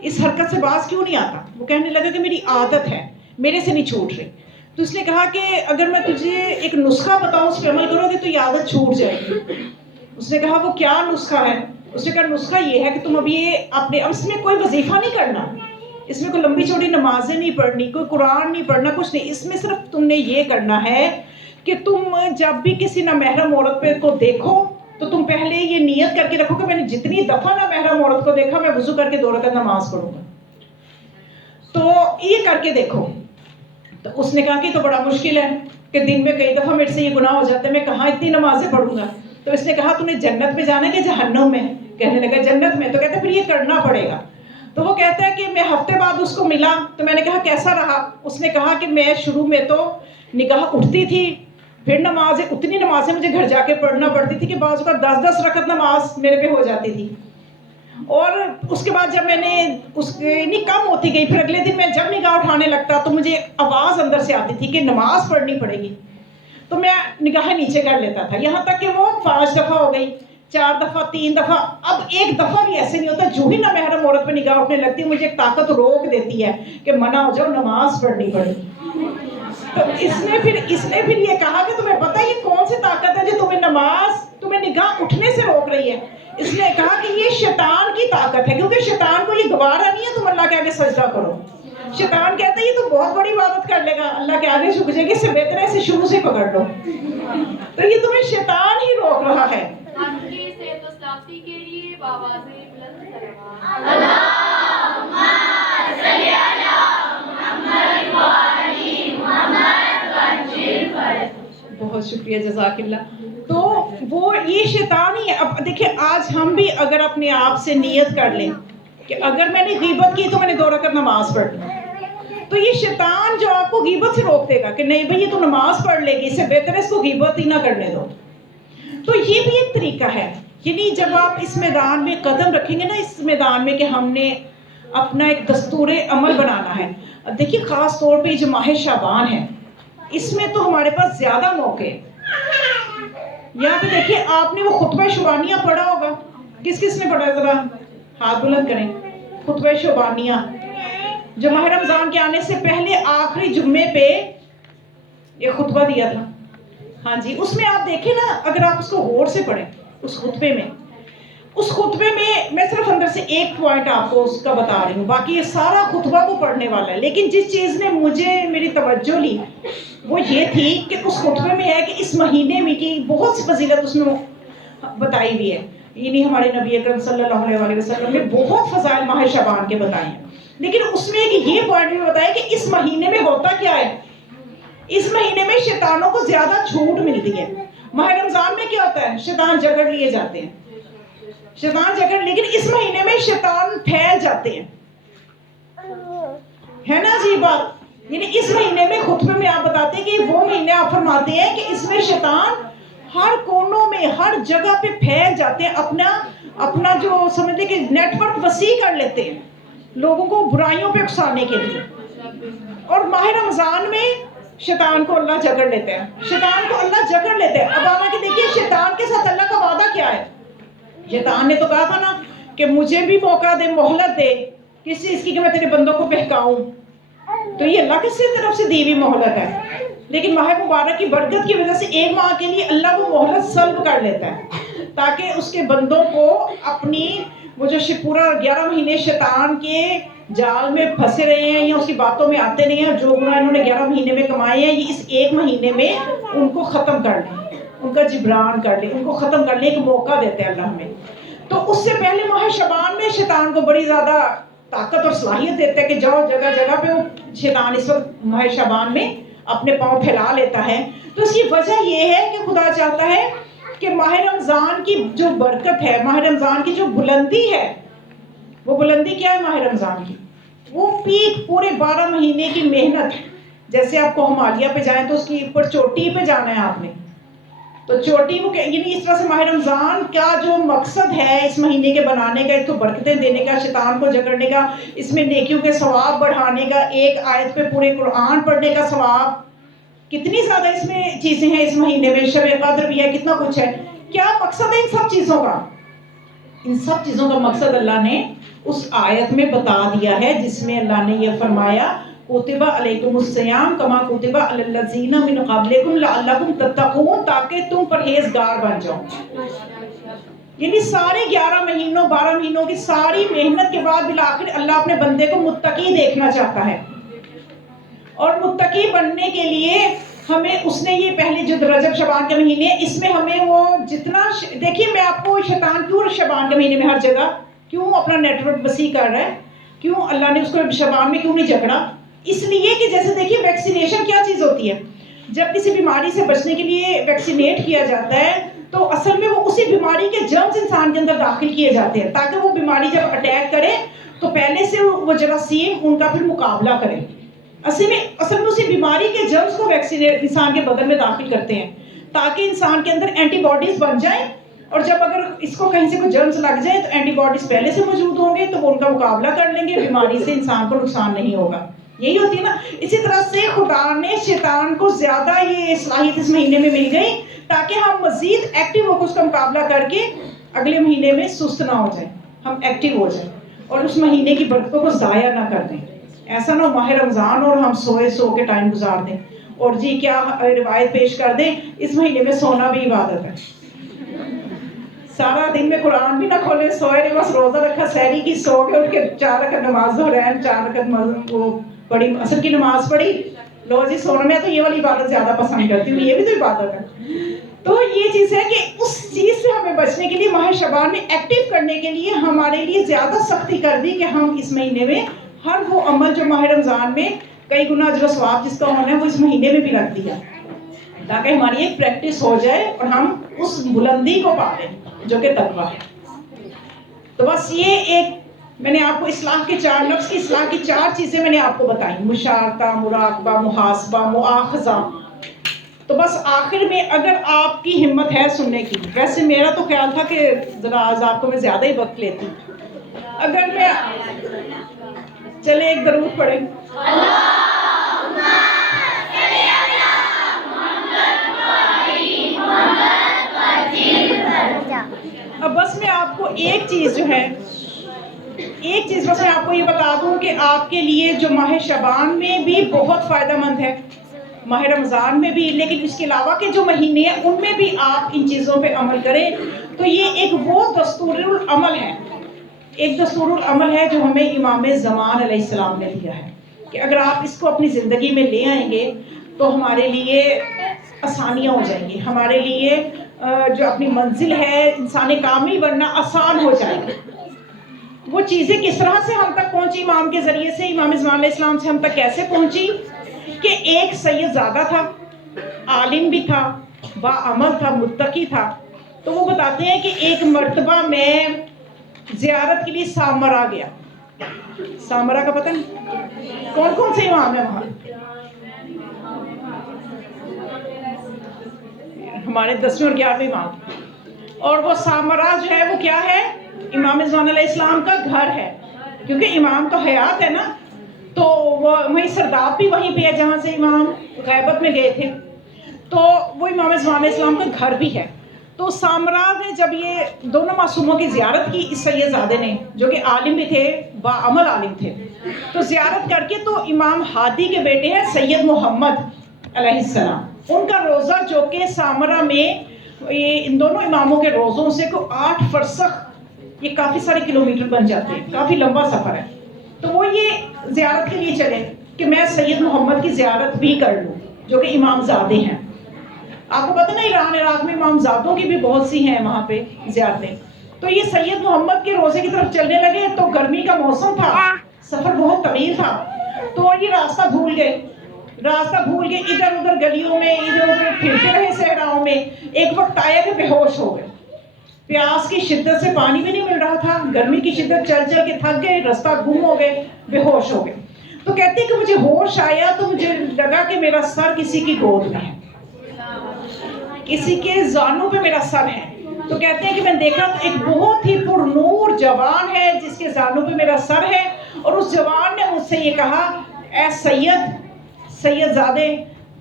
اس حرکت سے باز کیوں نہیں آتا. وہ کہنے لگا کہ میری عادت ہے, میرے سے نہیں چھوٹ رہی. تو اس نے کہا کہ اگر میں تجھے ایک نسخہ بتاؤں اس پہ عمل کرو گے تو یہ عادت چھوٹ جائے گی. اس نے کہا وہ کیا نسخہ ہے. اس نے کہا نسخہ یہ ہے کہ تم ابھی اس میں کوئی وظیفہ نہیں کرنا, اس میں کوئی لمبی چوڑی نمازیں نہیں پڑھنی, کوئی قرآن نہیں پڑھنا, کچھ نہیں. اس میں صرف تم نے یہ کرنا ہے کہ تم جب بھی کسی نامحرم عورت پہ کو دیکھو تو تم پہلے یہ نیت کر کے رکھو کہ میں نے جتنی دفعہ نامحرم عورت کو دیکھا میں وضو کر کے 2 رکعت نماز پڑھوں گا. تو یہ کر کے دیکھو. تو اس نے کہا کہ تو بڑا مشکل ہے کہ دن میں کئی دفعہ میرے سے یہ گناہ ہو جاتے ہیں, میں کہاں اتنی نمازیں پڑھوں گا. تو اس نے کہا تمہیں جنت میں جانا ہے کہ جہنم میں. کہنے لگا جنت میں. تو کہتے پھر یہ کرنا پڑے گا. تو وہ کہتا ہے کہ میں ہفتے بعد اس کو ملا تو میں نے کہا کیسا رہا. اس نے کہا کہ میں شروع میں تو نگاہ اٹھتی تھی, پھر اتنی نمازیں مجھے گھر جا کے پڑھنا پڑتی تھی کہ بعض اوقات 10 رکعت نماز میرے پہ ہو جاتی تھی. اور اس کے بعد جب میں نے اتنی کم ہوتی گئی, پھر اگلے دن میں جب نگاہ اٹھانے لگتا تو مجھے آواز اندر سے آتی تھی کہ نماز پڑھنی پڑے گی. تو میں نگاہیں نیچے کر لیتا تھا، یہاں تک کہ وہ 5 دفعہ ہو گئی، 4 دفعہ، 3 دفعہ، اب 1 دفعہ بھی ایسے نہیں ہوتا جو ہی نہ محرم عورت پہ نگاہ اٹھنے لگتی، مجھے ایک طاقت روک دیتی ہے کہ منع ہو جاؤ، نماز پڑھنی پڑے. تو اس نے پھر یہ کہا کہ تمہیں پتہ یہ کون سی طاقت ہے جو تمہیں نگاہ اٹھنے سے روک رہی ہے؟ اس نے کہا کہ یہ شیطان کی طاقت ہے، کیونکہ شیطان کو یہ گوارا نہیں ہے تم اللہ کے آگے سجدہ کرو. شیطان کہتا ہے یہ تو بہت بڑی عبادت کر لے گا، اللہ کے آگے جھک جائے گی، اس سے بہتر ہے اسے شروع سے پکڑ لو. تو یہ تمہیں شیطان ہی روک رہا ہے. کے لیے بابا سے بلند بہت شکریہ، جزاک اللہ. تو وہ یہ شیطان ہی ہے. اب دیکھیں آج ہم بھی اگر اپنے آپ سے نیت کر لیں کہ اگر میں نے غیبت کی تو میں نے 2 رکعت نماز پڑھنی، تو یہ شیطان جو آپ کو غیبت سے روک دے گا کہ نہیں بھئی یہ تو نماز پڑھ لے گی، اس سے بہتر ہے اس کو غیبت ہی نہ کرنے دو. تو یہ بھی ایک طریقہ ہے. یعنی جب آپ اس میدان میں قدم رکھیں گے نا، اس میدان میں کہ ہم نے اپنا ایک دستور عمل بنانا ہے. دیکھیے خاص طور پہ جو ماہ شعبان ہے اس میں تو ہمارے پاس زیادہ موقع ہے. یہاں پہ دیکھیے آپ نے وہ خطبہ شعبانیہ پڑھا ہوگا، کس نے پڑھا ہے؟ ذرا ہاتھ بلند کریں. خطبہ شعبانیہ جو ماہ رمضان کے آنے سے پہلے آخری جمعے پہ یہ خطبہ دیا تھا. ہاں جی، اس میں آپ دیکھیں نا، اگر آپ اس کو غور سے پڑھیں اس خطبے میں میں صرف اندر سے ایک پوائنٹ آپ کو اس کا بتا رہی ہوں، باقی یہ سارا خطبہ کو پڑھنے والا ہے. لیکن جس چیز نے میری توجہ لی وہ یہ تھی کہ اس خطبے میں ہے کہ اس مہینے میں کی بہت سی فضیلت اس میں بتائی ہوئی ہے. یعنی ہمارے نبی اکرم صلی اللہ علیہ وسلم نے بہت فضائل ماہ شعبان کے بتائے ہیں، لیکن اس میں یہ پوائنٹ بھی بتایا کہ اس مہینے میں ہوتا کیا ہے. اس مہینے میں شیطانوں کو زیادہ چھوٹ ملتی ہے. ماہ رمضان میں کیا ہوتا ہے؟ شیطان جکڑ لیے جاتے ہیں، لیکن اس مہینے میں شیطان پھیل جاتے ہیں. ہے نا عجیب بات. یعنی اس مہینے میں خطبے میں آپ بتاتے ہیں کہ وہ مہینے آپ فرماتے ہیں کہ اس میں شیطان ہر کونوں میں ہر جگہ پہ پھیل جاتے ہیں، اپنا جو سمجھتے کہ نیٹ ورک وسیع کر لیتے ہیں لوگوں کو برائیوں پہ اکسانے کے لیے. اور ماہ رمضان میں شیطان کو اللہ جکڑ لیتے ہیں. اب حالانکہ دیکھیے شیطان کے ساتھ اللہ کا وعدہ کیا ہے. شیطان نے تو کہا تھا نا کہ مجھے بھی موقع دے، مہلت دے، کس چیز کی کہ میں تیرے بندوں کو بہکاؤں. تو یہ اللہ کی طرف سے دی ہوئی مہلت ہے. لیکن ماہ مبارک کی برکت کی وجہ سے 1 ماہ کے لیے اللہ وہ مہلت سلب کر لیتا ہے تاکہ اس کے بندوں کو اپنی وہ جو پورا 11 مہینے شیطان کے جال میں پھنسے رہے ہیں یا اس کی باتوں میں آتے نہیں ہیں، جو گناہ انہوں نے 11 مہینے میں کمائے ہیں، یہ اس 1 مہینے میں ان کو ختم کر لیں، ان کا جبران کر لیں، ان کو ختم کرنے ایک موقع دیتے ہیں اللہ ہمیں. تو اس سے پہلے ماہ شعبان میں شیطان کو بڑی زیادہ طاقت اور صلاحیت دیتے ہیں کہ جاؤ جگہ جگہ پہ. وہ شیطان اس وقت ماہ شعبان میں اپنے پاؤں پھیلا لیتا ہے. تو اس کی وجہ یہ ہے کہ خدا چاہتا ہے کہ ماہ رمضان کی جو برکت ہے، ماہ رمضان کی جو بلندی ہے، وہ بلندی کیا ہے ماہ رمضان کی؟ وہ پیک پورے 12 مہینے کی محنت. جیسے آپ کو ہمالیہ پہ جائیں تو اس کی اوپر چوٹی پہ جانا ہے آپ نے، تو چوٹی کو یعنی اس طرح سے ماہ رمضان کا جو مقصد ہے اس مہینے کے بنانے کا، اس کو برکتیں دینے کا، شیطان کو جکڑنے کا، اس میں نیکیوں کے ثواب بڑھانے کا، ایک آیت پہ پورے قرآن پڑھنے کا ثواب. کتنی زیادہ اس میں چیزیں ہیں اس مہینے میں، شب قدر بھی ہے، کتنا کچھ ہے. کیا مقصد ہے ان سب چیزوں کا؟ ان سب چیزوں کا مقصد اللہ نے اس آیت میں بتا دیا ہے، جس میں اللہ نے یہ فرمایا کتب علیکم الصیام کما کتب علی الذین من قبلکم لعلکم تتقون، تاکہ تم پرہیزگار بن جاؤ. یعنی سارے 11 مہینوں 12 مہینوں کی ساری محنت کے بعد بالآخر اللہ اپنے بندے کو متقی دیکھنا چاہتا ہے. اور متقی بننے کے لیے ہمیں اس نے یہ پہلے جو رجب شعبان کے مہینے، اس میں ہمیں وہ جتنا دیکھیے میں آپ کو شیطان کیوں شعبان کے مہینے میں ہر جگہ کیوں اپنا نیٹ ورک وسیع کر رہا ہے، کیوں اللہ نے اس کو شعبان میں کیوں نہیں جکڑا؟ اس لیے کہ جیسے دیکھیے ویکسینیشن کیا چیز ہوتی ہے، جب کسی بیماری سے بچنے کے لیے ویکسینیٹ کیا جاتا ہے تو اصل میں وہ اسی بیماری کے جرمز انسان کے اندر داخل کیے جاتے ہیں تاکہ وہ بیماری جب اٹیک کرے تو پہلے سے وہ جراثیم ان کا پھر مقابلہ کرے. اصل میں اسی بیماری کے جرمز کو ویکسینیٹ انسان کے بدن میں داخل کرتے ہیں تاکہ انسان کے اندر اینٹی باڈیز بن جائیں، اور جب اگر اس کو کہیں سے کوئی جرمز لگ جائے تو اینٹی باڈیز پہلے سے موجود ہوں گے تو وہ ان کا مقابلہ کر لیں گے، بیماری سے انسان کو نقصان نہیں ہوگا. یہی ہوتی ہے نا. اسی طرح سے خدا نے شیطان کو زیادہ یہ صلاحیت اس مہینے میں مل گئی تاکہ ہم مزید ایکٹیو ہو کے اس کا مقابلہ کر کے اگلے مہینے میں سست نہ ہو جائیں, ہم ایکٹیو ہو جائیں اور اس مہینے کی برکتوں کو ضائع نہ کر دیں. ایسا نہ ہو ماہ رمضان اور ہم سو کے ٹائم گزار دیں اور جی کیا روایت پیش کر دیں, اس مہینے میں سونا بھی عبادت ہے. سارا دن میں قرآن بھی نہ کھولے, سوئے نہیں, بس روزہ رکھا, سحری کی, سو کے اٹھ کے 4 رکعت نماز ظہرین, 4 رکعت وہ پڑھی, عصر کی نماز پڑھی, لو جی سونا. میں تو یہ والی عبادت زیادہ پسند کرتی ہوں, یہ بھی تو عبادت ہے. تو یہ چیز ہے کہ اس چیز سے ہمیں بچنے کے لیے ماہ شعبان میں ایکٹیو کرنے کے لیے ہمارے لیے زیادہ سختی کر دی کہ ہم اس مہینے میں ہر وہ عمل جو ماہ رمضان میں کئی گنا اجر و ثواب جس کا ہونا ہے وہ اس مہینے میں بھی رکھ دیا تاکہ ہماری ایک پریکٹس ہو جائے اور ہم اس بلندی کو پا لیں جو کہ تقویٰ ہے. تو بس یہ ایک میں نے آپ کو اصلاح کے 4 نفس کی اصلاح کی 4 چیزیں میں نے آپ کو بتائیں, مشارطہ, مراقبہ, محاسبہ, مؤاخذہ. تو بس آخر میں اگر آپ کی ہمت ہے سننے کی, ویسے میرا تو خیال تھا کہ ذرا آج آپ کو میں زیادہ ہی وقت لیتی, اگر میں چلے ایک درود پڑھیں. اب بس میں آپ کو ایک چیز بس میں آپ کو یہ بتا دوں کہ آپ کے لیے جو ماہ شعبان میں بھی بہت فائدہ مند ہے, ماہ رمضان میں بھی, لیکن اس کے علاوہ کے جو مہینے ہیں ان میں بھی آپ ان چیزوں پہ عمل کریں. تو یہ ایک وہ دستور العمل ہے, ایک دستور العمل ہے جو ہمیں امام زمان علیہ السلام نے دیا ہے کہ اگر آپ اس کو اپنی زندگی میں لے آئیں گے تو ہمارے لیے آسانیاں ہو جائیں گی, ہمارے لیے جو اپنی منزل ہے انسان کامل بننا آسان ہو جائے گا. وہ چیزیں کس طرح سے ہم تک پہنچی امام کے ذریعے سے, امام زمان علیہ السلام سے ہم تک کیسے پہنچی کہ ایک سید زادہ تھا, عالم بھی تھا, باعمل تھا, متقی تھا. تو وہ بتاتے ہیں کہ ایک مرتبہ میں زیارت کے لیے سامرا گیا. سامرا کا پتہ نہیں کون کون سے امام ہیں وہاں, ہمارے 10ویں اور 11ویں امام. اور وہ سامرا جو ہے وہ کیا ہے, امام زمان علیہ السلام کا گھر ہے, کیونکہ امام تو حیات ہے نا, تو وہ وہیں سرداب بھی وہیں پہ ہے جہاں سے امام غیبت میں گئے تھے, تو وہ امام زمان علیہ السلام کا گھر بھی ہے. تو سامرا نے جب یہ دونوں معصوموں کی زیارت کی اس سید زادے نے, جو کہ عالم بھی تھے, باعمل عالم تھے, تو زیارت کر کے تو امام ہادی کے بیٹے ہیں سید محمد علیہ السلام, ان کا روزہ جو کہ سامرا میں ان دونوں اماموں کے روزوں سے کو 8 فرسخ, یہ کافی سارے کلومیٹر بن جاتے ہیں, کافی لمبا سفر ہے. تو وہ یہ زیارت کے لیے چلے کہ میں سید محمد کی زیارت بھی کر لوں جو کہ امام زادے ہیں. آپ کو پتہ نا ایران عراق میں امام زادوں کی بھی بہت سی ہیں وہاں پہ زیارتیں. تو یہ سید محمد کے روزے کی طرف چلنے لگے تو گرمی کا موسم تھا, سفر بہت طویل تھا, تو یہ راستہ بھول گئے, ادھر ادھر گلیوں میں ادھر ادھر پھرتے رہے صحراؤں میں. ایک وقت آیا کہ بے ہوش ہو گئے, پیاس کی شدت سے پانی بھی نہیں مل رہا تھا, گرمی کی شدت چل چل کے تھک گئے, راستہ گم ہو گئے, بے ہوش ہو گئے. تو کہتے ہیں کہ مجھے ہوش آیا تو مجھے لگا کہ میرا سر کسی کی گود میں ہے, کسی کے زانوں پہ میرا سر ہے. تو کہتے ہیں کہ میں دیکھا تو ایک بہت ہی پر نور جوان ہے جس کے زانوں پہ میرا سر ہے, اور اس جوان نے مجھ سے یہ کہا, اے سید زادے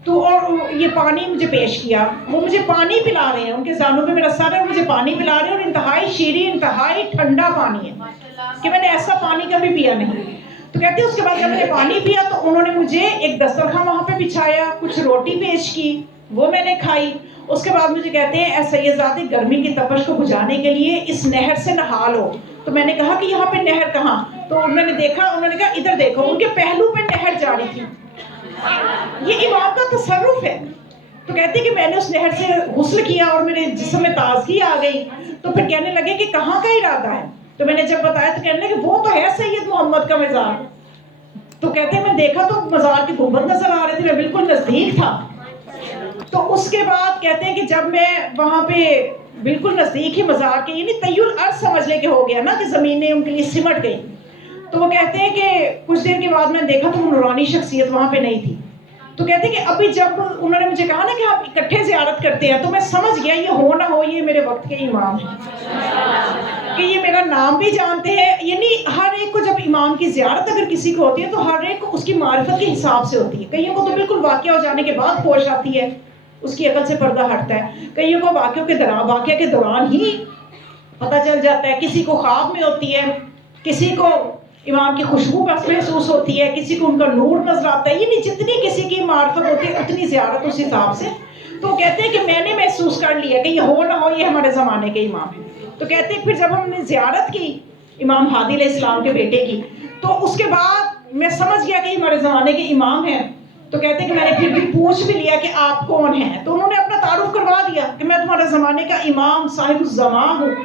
تو, اور یہ پانی مجھے پیش کیا. وہ مجھے پانی پلا رہے ہیں, ان کے زانوں پہ میرا سر ہے, مجھے پانی پلا رہے ہیں, اور انتہائی شیریں, انتہائی ٹھنڈا پانی ہے کہ میں نے ایسا پانی کبھی پیا نہیں. تو کہتے ہیں اس کے بعد جب میں نے پانی پیا تو انہوں نے مجھے ایک دسترخوان وہاں پہ بچھایا, کچھ روٹی پیش کی, وہ میں نے کھائی. اس کے بعد مجھے کہتے ہیں اے سید زادے گرمی کی تپش کو بجھانے کے لیے اس نہر سے نہا لو. تو میں نے کہا کہ یہاں پہ نہر کہاں؟ تو انہوں نے کہا ادھر دیکھو, ان کے پہلو پہ نہر جاری تھی. یہ امام کا تصرف ہے. تو کہتے ہیں کہ میں نے اس نہر سے غسل کیا اور میرے جسم میں تازگی آ گئی. تو پھر کہنے لگے کہ کہاں کا ارادہ ہے؟ تو میں نے جب بتایا تو کہنے لگے وہ تو ہے سید محمد کا مزار. تو کہتے ہیں میں دیکھا تو مزار کے گنبد نظر آ رہے تھے, میں بالکل نزدیک تھا. تو اس کے بعد کہتے ہیں کہ جب میں وہاں پہ بالکل نزدیک ہی مزار کے, یعنی طی الارض سمجھ لے کے ہو گیا نا کہ زمینیں ان کے لیے سمٹ گئی. تو وہ کہتے ہیں کہ کچھ دیر کے بعد میں دیکھا تو وہ نورانی شخصیت وہاں پہ نہیں تھی. تو کہتے ہیں کہ ابھی جب انہوں نے مجھے کہا نا کہ آپ اکٹھے زیارت کرتے ہیں تو میں سمجھ گیا یہ ہو نہ ہو یہ میرے وقت کے امام ہیں، کہ یہ میرا نام بھی جانتے ہیں. یعنی ہر ایک کو جب امام کی زیارت اگر کسی کو ہوتی ہے تو ہر ایک کو اس کی معرفت کے حساب سے ہوتی ہے. کئیوں کو تو بالکل واقعہ ہو جانے کے بعد ہوش آتی ہے، اس کی عقل سے پردہ ہٹتا ہے. کئیوں کو واقعہ کے دوران ہی پتہ چل جاتا ہے. کسی کو خواب میں ہوتی ہے، کسی کو امام کی خوشبو بس محسوس ہوتی ہے، کسی کو ان کا نور نظر آتا ہے. یعنی جتنی کسی کی معرفت ہوتی ہے اتنی زیارت اس حساب سے. تو کہتے ہیں کہ میں نے محسوس کر لیا کہ یہ ہو نہ ہو یہ ہمارے زمانے کے امام ہیں. تو کہتے ہیں پھر جب ہم نے زیارت کی امام ہادی علیہ السلام کے بیٹے کی تو اس کے بعد میں سمجھ گیا کہ ہمارے زمانے کے امام ہیں. تو کہتے ہیں کہ میں نے پھر بھی پوچھ بھی لیا کہ آپ کون ہیں. تو انہوں نے اپنا تعارف کروا دیا کہ میں تمہارے زمانے کا امام صاحب الزمان ہوں.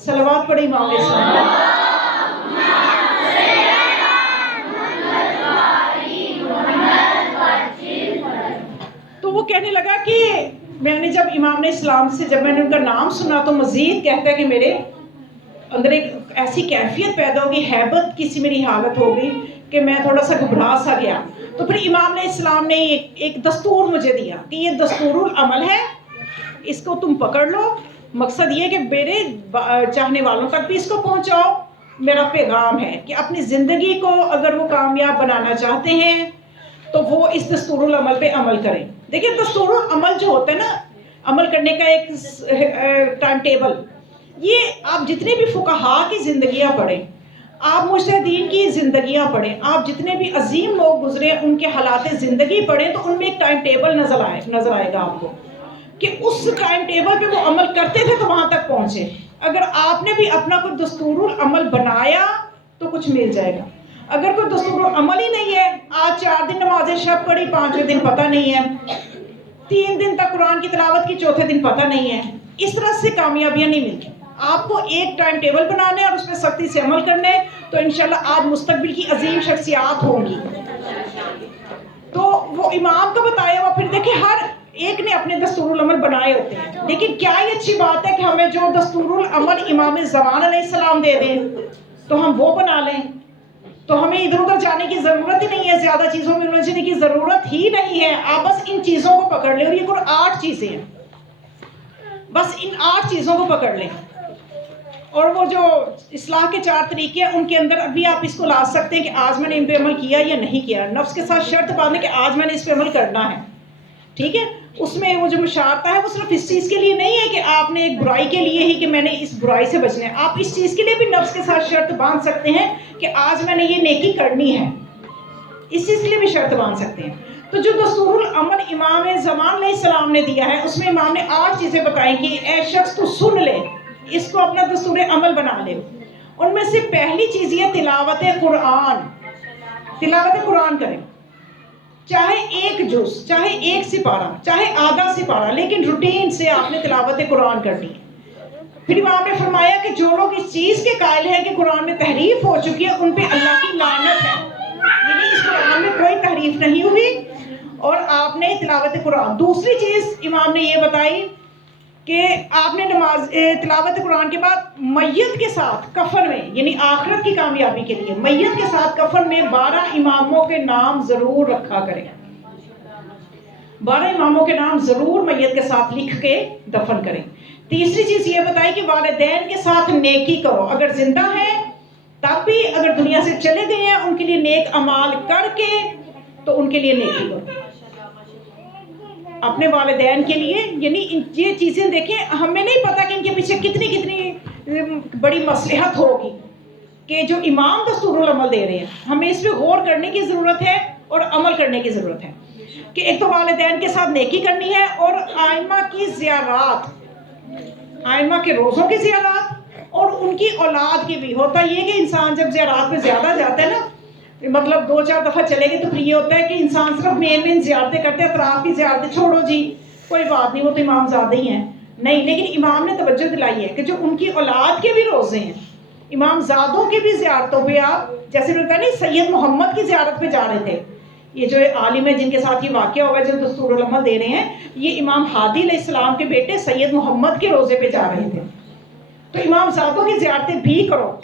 صلوات پڑھے امام علیہ السلام. تو وہ کہنے لگا کہ میں نے جب امام اسلام سے جب میں نے ان کا نام سنا تو مزید کہتا ہے کہ میرے اندر ایک ایسی کیفیت پیدا ہوگی، ہیبت کی سی میری حالت ہو گئی کہ میں تھوڑا سا گھبرا سا گیا. تو پھر امام علیہ السلام نے ایک دستور مجھے دیا کہ یہ دستور العمل ہے، اس کو تم پکڑ لو. مقصد یہ کہ میرے چاہنے والوں تک بھی اس کو پہنچاؤ. میرا پیغام ہے کہ اپنی زندگی کو اگر وہ کامیاب بنانا چاہتے ہیں تو وہ اس دستور العمل پہ عمل کریں. دیکھیں دستور العمل جو ہوتا ہے نا، عمل کرنے کا ایک ٹائم ٹیبل، یہ آپ جتنے بھی فقہا کی زندگیاں پڑھیں، آپ مجتہدین کی زندگیاں پڑھیں، آپ جتنے بھی عظیم لوگ گزرے ان کے حالات زندگی پڑھیں تو ان میں ایک ٹائم ٹیبل نظر آئے گا آپ کو کہ اس ٹائم ٹیبل پہ وہ عمل کرتے تھے تو وہاں تک پہنچے. اگر آپ نے بھی اپنا کوئی دستور العمل بنایا تو کچھ مل جائے گا. اگر کوئی دستور العمل ہی نہیں ہے، آج 4 دن نماز شب پڑھی، 5ویں دن پتہ نہیں ہے، 3 دن تک قرآن کی تلاوت کی، 4تھے دن پتہ نہیں ہے، اس طرح سے کامیابیاں نہیں ملتی. آپ کو ایک ٹائم ٹیبل بنانا ہے اور اس پہ سختی سے عمل کرنا ہے تو انشاءاللہ آپ مستقبل کی عظیم شخصیات ہوں گی. تو وہ امام کا بتایا ہوا، پھر دیکھیں ہر ایک نے اپنے دستور العمل بنائے ہوتے ہیں. لیکن کیا یہ اچھی بات ہے کہ ہمیں جو دستور العمل امام زمان علیہ السلام دے دیں تو ہم وہ بنا لیں؟ تو ہمیں ادھر ادھر جانے کی ضرورت ہی نہیں ہے، زیادہ چیزوں میں الجھنے کی ضرورت ہی نہیں ہے. آپ بس ان چیزوں کو پکڑ لیں. اور یہ کل 8 چیزیں ہیں، بس ان 8 چیزوں کو پکڑ لیں. اور وہ جو اصلاح کے 4 طریقے ہیں ان کے اندر ابھی آپ اس کو لا سکتے ہیں کہ آج میں نے ان پہ عمل کیا یا نہیں کیا. نفس کے ساتھ شرط باندھیں کہ آج میں نے اس پہ عمل کرنا ہے. ٹھیک ہے، اس میں وہ جو مشارطہ ہے وہ صرف اس چیز کے لیے نہیں ہے کہ آپ نے ایک برائی کے لیے ہی کہ میں نے اس برائی سے بچنا ہے. آپ اس چیز کے لیے بھی نفس کے ساتھ شرط باندھ سکتے ہیں کہ آج میں نے یہ نیکی کرنی ہے. اس چیز کے لیے بھی شرط باندھ سکتے ہیں. تو جو دستور العمل امام زمان علیہ السلام نے دیا ہے اس میں امام نے 8 چیزیں بتائیں کہ اے شخص تو سن لے، اس کو اپنا دستور عمل بنا لے. ان میں سے پہلی چیز یہ تلاوت قرآن. تلاوت قرآن کریں، چاہے 1 جز، چاہے 1 سپارہ، چاہے آدھا سپارہ، لیکن روٹین سے آپ نے تلاوت قرآن کرنی ہے. پھر امام نے فرمایا کہ جو لوگ اس چیز کے قائل ہیں کہ قرآن میں تحریف ہو چکی ہے ان پہ اللہ کی لعنت ہے. یعنی اس قرآن میں کوئی تحریف نہیں ہوئی اور آپ نے تلاوت قرآن. دوسری چیز امام نے یہ بتائی کہ آپ نے تلاوت قرآن کے بعد میت کے ساتھ کفن میں، یعنی آخرت کی کامیابی کے لیے میت کے ساتھ کفن میں 12 اماموں کے نام ضرور رکھا کریں. 12 اماموں کے نام ضرور میت کے ساتھ لکھ کے دفن کریں. تیسری چیز یہ بتائی کہ والدین کے ساتھ نیکی کرو، اگر زندہ ہیں تب بھی، اگر دنیا سے چلے گئے ہیں ان کے لیے نیک اعمال کر کے تو ان کے لیے نیکی کرو. اپنے والدین کے لیے، یعنی یہ چیزیں دیکھیں، ہمیں نہیں پتا کہ ان کے پیچھے کتنی بڑی مصلحت ہوگی کہ جو امام دستور العمل دے رہے ہیں. ہمیں اس پہ غور کرنے کی ضرورت ہے اور عمل کرنے کی ضرورت ہے کہ ایک تو والدین کے ساتھ نیکی کرنی ہے اور آئمہ کی زیارات، آئمہ کے روزوں کی زیارات اور ان کی اولاد کی بھی. ہوتا یہ کہ انسان جب زیارات پہ زیادہ جاتا ہے نا، مطلب 2-4 دفعہ چلے گئے تو پھر یہ ہوتا ہے کہ انسان صرف مین زیارتیں کرتے ہیں، اطراف کی زیارتیں چھوڑو جی کوئی بات نہیں، وہ تو امام زادہ ہی ہیں. نہیں، لیکن امام نے توجہ دلائی ہے کہ جو ان کی اولاد کے بھی روزے ہیں، امام زادوں کی بھی زیارتوں پہ آپ، جیسے میں کہا نہیں سید محمد کی زیارت پہ جا رہے تھے، یہ جو عالم ہے جن کے ساتھ یہ واقعہ ہوا جو دستور العمل دے رہے ہیں، یہ امام ہادی علیہ السلام کے بیٹے سید محمد کے روزے پہ جا رہے تھے. تو امام زادوں کی زیارتیں بھی کرو.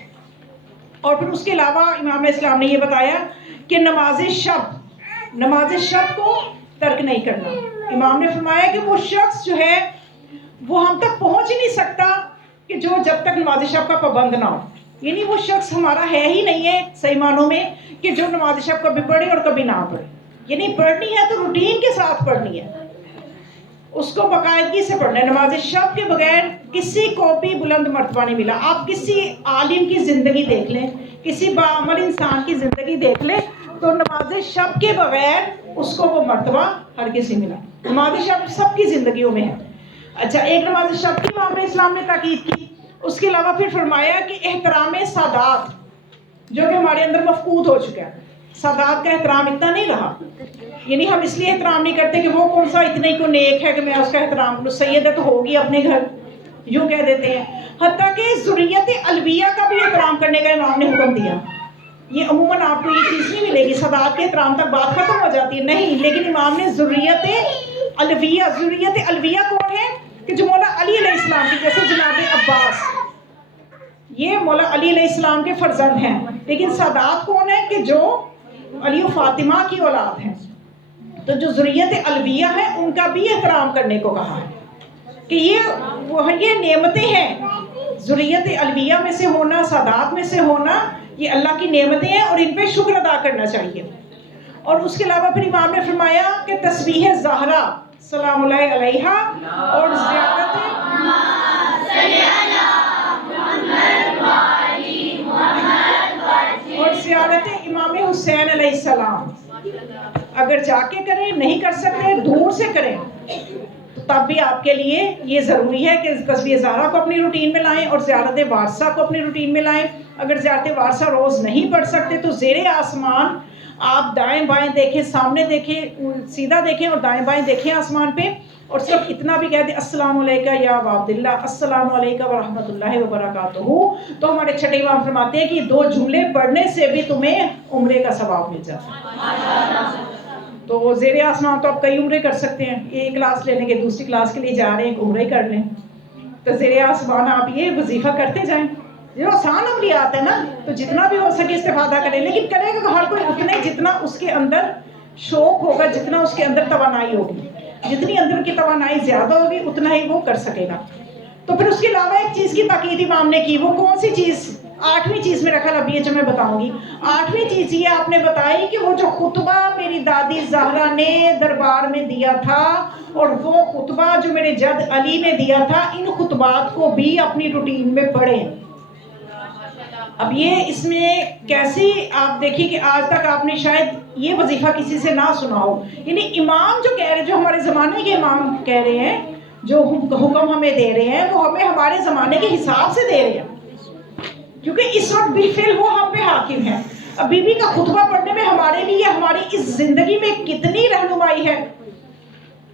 اور پھر اس کے علاوہ امام علیہ السلام نے یہ بتایا کہ نماز شب نماز شب کو ترک نہیں کرنا. امام نے فرمایا کہ وہ شخص جو ہے وہ ہم تک پہنچ ہی نہیں سکتا کہ جو جب تک نماز شب کا پابند نہ ہو. یعنی وہ شخص ہمارا ہے ہی نہیں ہے صحیح معنوں میں کہ جو نماز شب کبھی پڑھے اور کبھی نہ پڑھے. یعنی پڑھنی ہے تو روٹین کے ساتھ پڑھنی ہے, اس کو باقاعدگی سے پڑھنا ہے. نماز شب کے بغیر کسی کو بھی بلند مرتبہ نہیں ملا. آپ کسی عالم کی زندگی دیکھ لیں, کسی باعمل انسان کی زندگی دیکھ لیں, تو نماز شب کے بغیر اس کو وہ مرتبہ ہر کسی ملا. نماز شب سب کی زندگیوں میں ہے. اچھا, ایک نماز شب کی امام اسلام نے تاکید کی. اس کے علاوہ پھر فرمایا کہ احترام سادات جو کہ ہمارے اندر مفقود ہو چکا ہے. سادات کا احترام اتنا نہیں رہا. یعنی ہم اس لیے احترام نہیں کرتے کہ وہ کون سا اتنا ہی کو نیک ہے کہ میں اس کا احترام کروں, سید ہے تو ہوگی اپنے گھر, یوں کہہ دیتے ہیں. حتیٰ کہ ذریت علویہ کا بھی احترام کرنے کا امام نے حکم دیا. یہ عموماً آپ کو یہ چیز نہیں ملے گی, سادات کے احترام تک بات ختم ہو جاتی ہے, نہیں. لیکن امام نے ذریت علویہ کون ہے کہ جو مولا علی علیہ السلام کی, جیسے جناب عباس, یہ مولا علی علیہ السلام کے فرزند ہیں. لیکن سادات کون ہے کہ جو علی و فاطمہ کی اولاد ہیں. تو جو ذریت علویہ ہے ان کا بھی احترام کرنے کو کہا ہے کہ یہ نعمتیں ہیں. ذریت علویہ میں سے ہونا, سادات میں سے ہونا, یہ اللہ کی نعمتیں ہیں اور ان پہ شکر ادا کرنا چاہیے. اور اس کے علاوہ پھر امام نے فرمایا کہ تسبیح زہرا سلام اللہ علیہا اور زیارت امام حسین علیہ السلام اگر جا کے کریں, نہیں کر سکتے دور سے کریں, تو تب بھی آپ کے لیے یہ ضروری ہے کہ تسبیح زہرا کو اپنی روٹین میں لائیں اور زیارت وارثہ کو اپنی روٹین میں لائیں. اگر زیارت وارثہ روز نہیں پڑھ سکتے تو زیر آسمان آپ دائیں بائیں دیکھیں, سامنے دیکھیں, سیدھا دیکھیں اور دائیں بائیں دیکھیں آسمان پہ, اور صرف اتنا بھی کہہ دیں السلام علیکم یا عبد اللہ, السلام علیکم ورحمۃ اللہ وبرکاتہ. تو ہمارے چھٹے امام فرماتے ہیں کہ 2 جملے پڑھنے سے بھی تمہیں عمرے کا ثواب مل جاتا ہے. تو زیر آسمان تو آپ کئی عمرے کر سکتے ہیں. ایک کلاس لینے کے دوسری کلاس کے لیے جا رہے ہیں, ایک عمرے کر لیں. تو زیر آسمان آپ یہ وظیفہ کرتے جائیں. یہ آسان عملیات ہے نا, تو جتنا بھی ہو سکے استفادہ کریں. لیکن کرے گا ہر کوئی اتنا ہی جتنا اس کے اندر شوق ہوگا, جتنا اس کے اندر توانائی ہوگی. جتنی اندر کی توانائی زیادہ ہوگی اتنا ہی وہ کر سکے گا. تو پھر اس کے علاوہ ایک چیز کی تاکید امام نے کی. وہ کون سی چیز؟ 8ویں چیز میرا خیال ابھی جو میں بتاؤں گی. 8ویں چیز یہ آپ نے بتائی کہ وہ جو خطبہ میری دادی زہرا نے دربار میں دیا تھا اور وہ خطبہ جو میرے جد علی نے دیا تھا, ان خطبات کو بھی اپنی روٹین میں پڑھیں. اب یہ اس میں کیسی آپ دیکھیں کہ آج تک آپ نے شاید یہ وظیفہ کسی سے نہ سنا ہو. یعنی امام جو کہہ رہے, جو ہمارے زمانے کے امام کہہ رہے ہیں, جو حکم ہمیں دے رہے ہیں, وہ ہمیں ہمارے زمانے کے حساب سے دے رہے ہیں, کیونکہ اس وقت بالفعل وہ ہم پہ حاکم ہے. اب بی بی کا خطبہ پڑھنے میں ہمارے لیے ہماری اس زندگی میں کتنی رہنمائی ہے.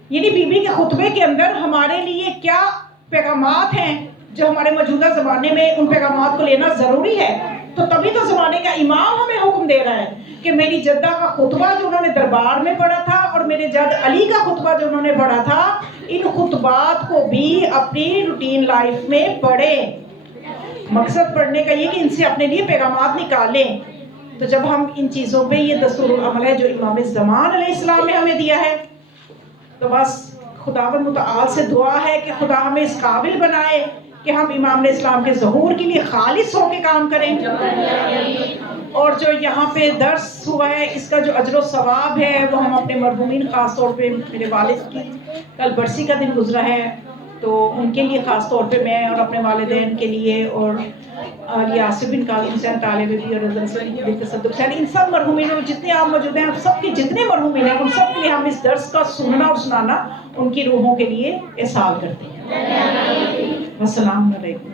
یعنی بی بی کے خطبے کے اندر ہمارے لیے کیا پیغامات ہیں جو ہمارے موجودہ زمانے میں ان پیغامات کو لینا ضروری ہے. تو تبھی تو زمانے کا امام ہمیں حکم دے رہا ہے کہ میری جدہ کا خطبہ جو انہوں نے دربار میں پڑھا تھا اور میرے جد علی کا خطبہ جو انہوں نے پڑھا تھا, ان خطبات کو بھی اپنی روٹین لائف میں پڑھیں. مقصد پڑھنے کا یہ کہ ان سے اپنے لیے پیغامات نکالیں. تو جب ہم ان چیزوں پہ, یہ دستور العمل ہے جو امام زمان علیہ السلام نے ہمیں دیا ہے, تو بس خداوند متعال سے دعا ہے کہ خدا ہمیں اس قابل بنائے کہ ہم امام علیہ السلام کے ظہور کے لیے خالص ہو کے کام کریں. اور جو یہاں پہ درس ہوا ہے اس کا جو اجر و ثواب ہے وہ ہم اپنے مرحومین, خاص طور پہ میرے والد کی کل برسی کا دن گزرا ہے, تو ان کے لیے خاص طور پہ میں اور اپنے والدین کے لیے, اور یاسر بن کاظم حسین طالب بھی, اور بن تصدق حسین, ان سب مرحومینوں جتنے آپ موجود ہیں, سب کے جتنے مرحومین ہیں, ان سب کے لیے ہم اس درس کا سننا اور سنانا ان کی روحوں کے لیے احسان کرتے ہیں. السلام علیکم.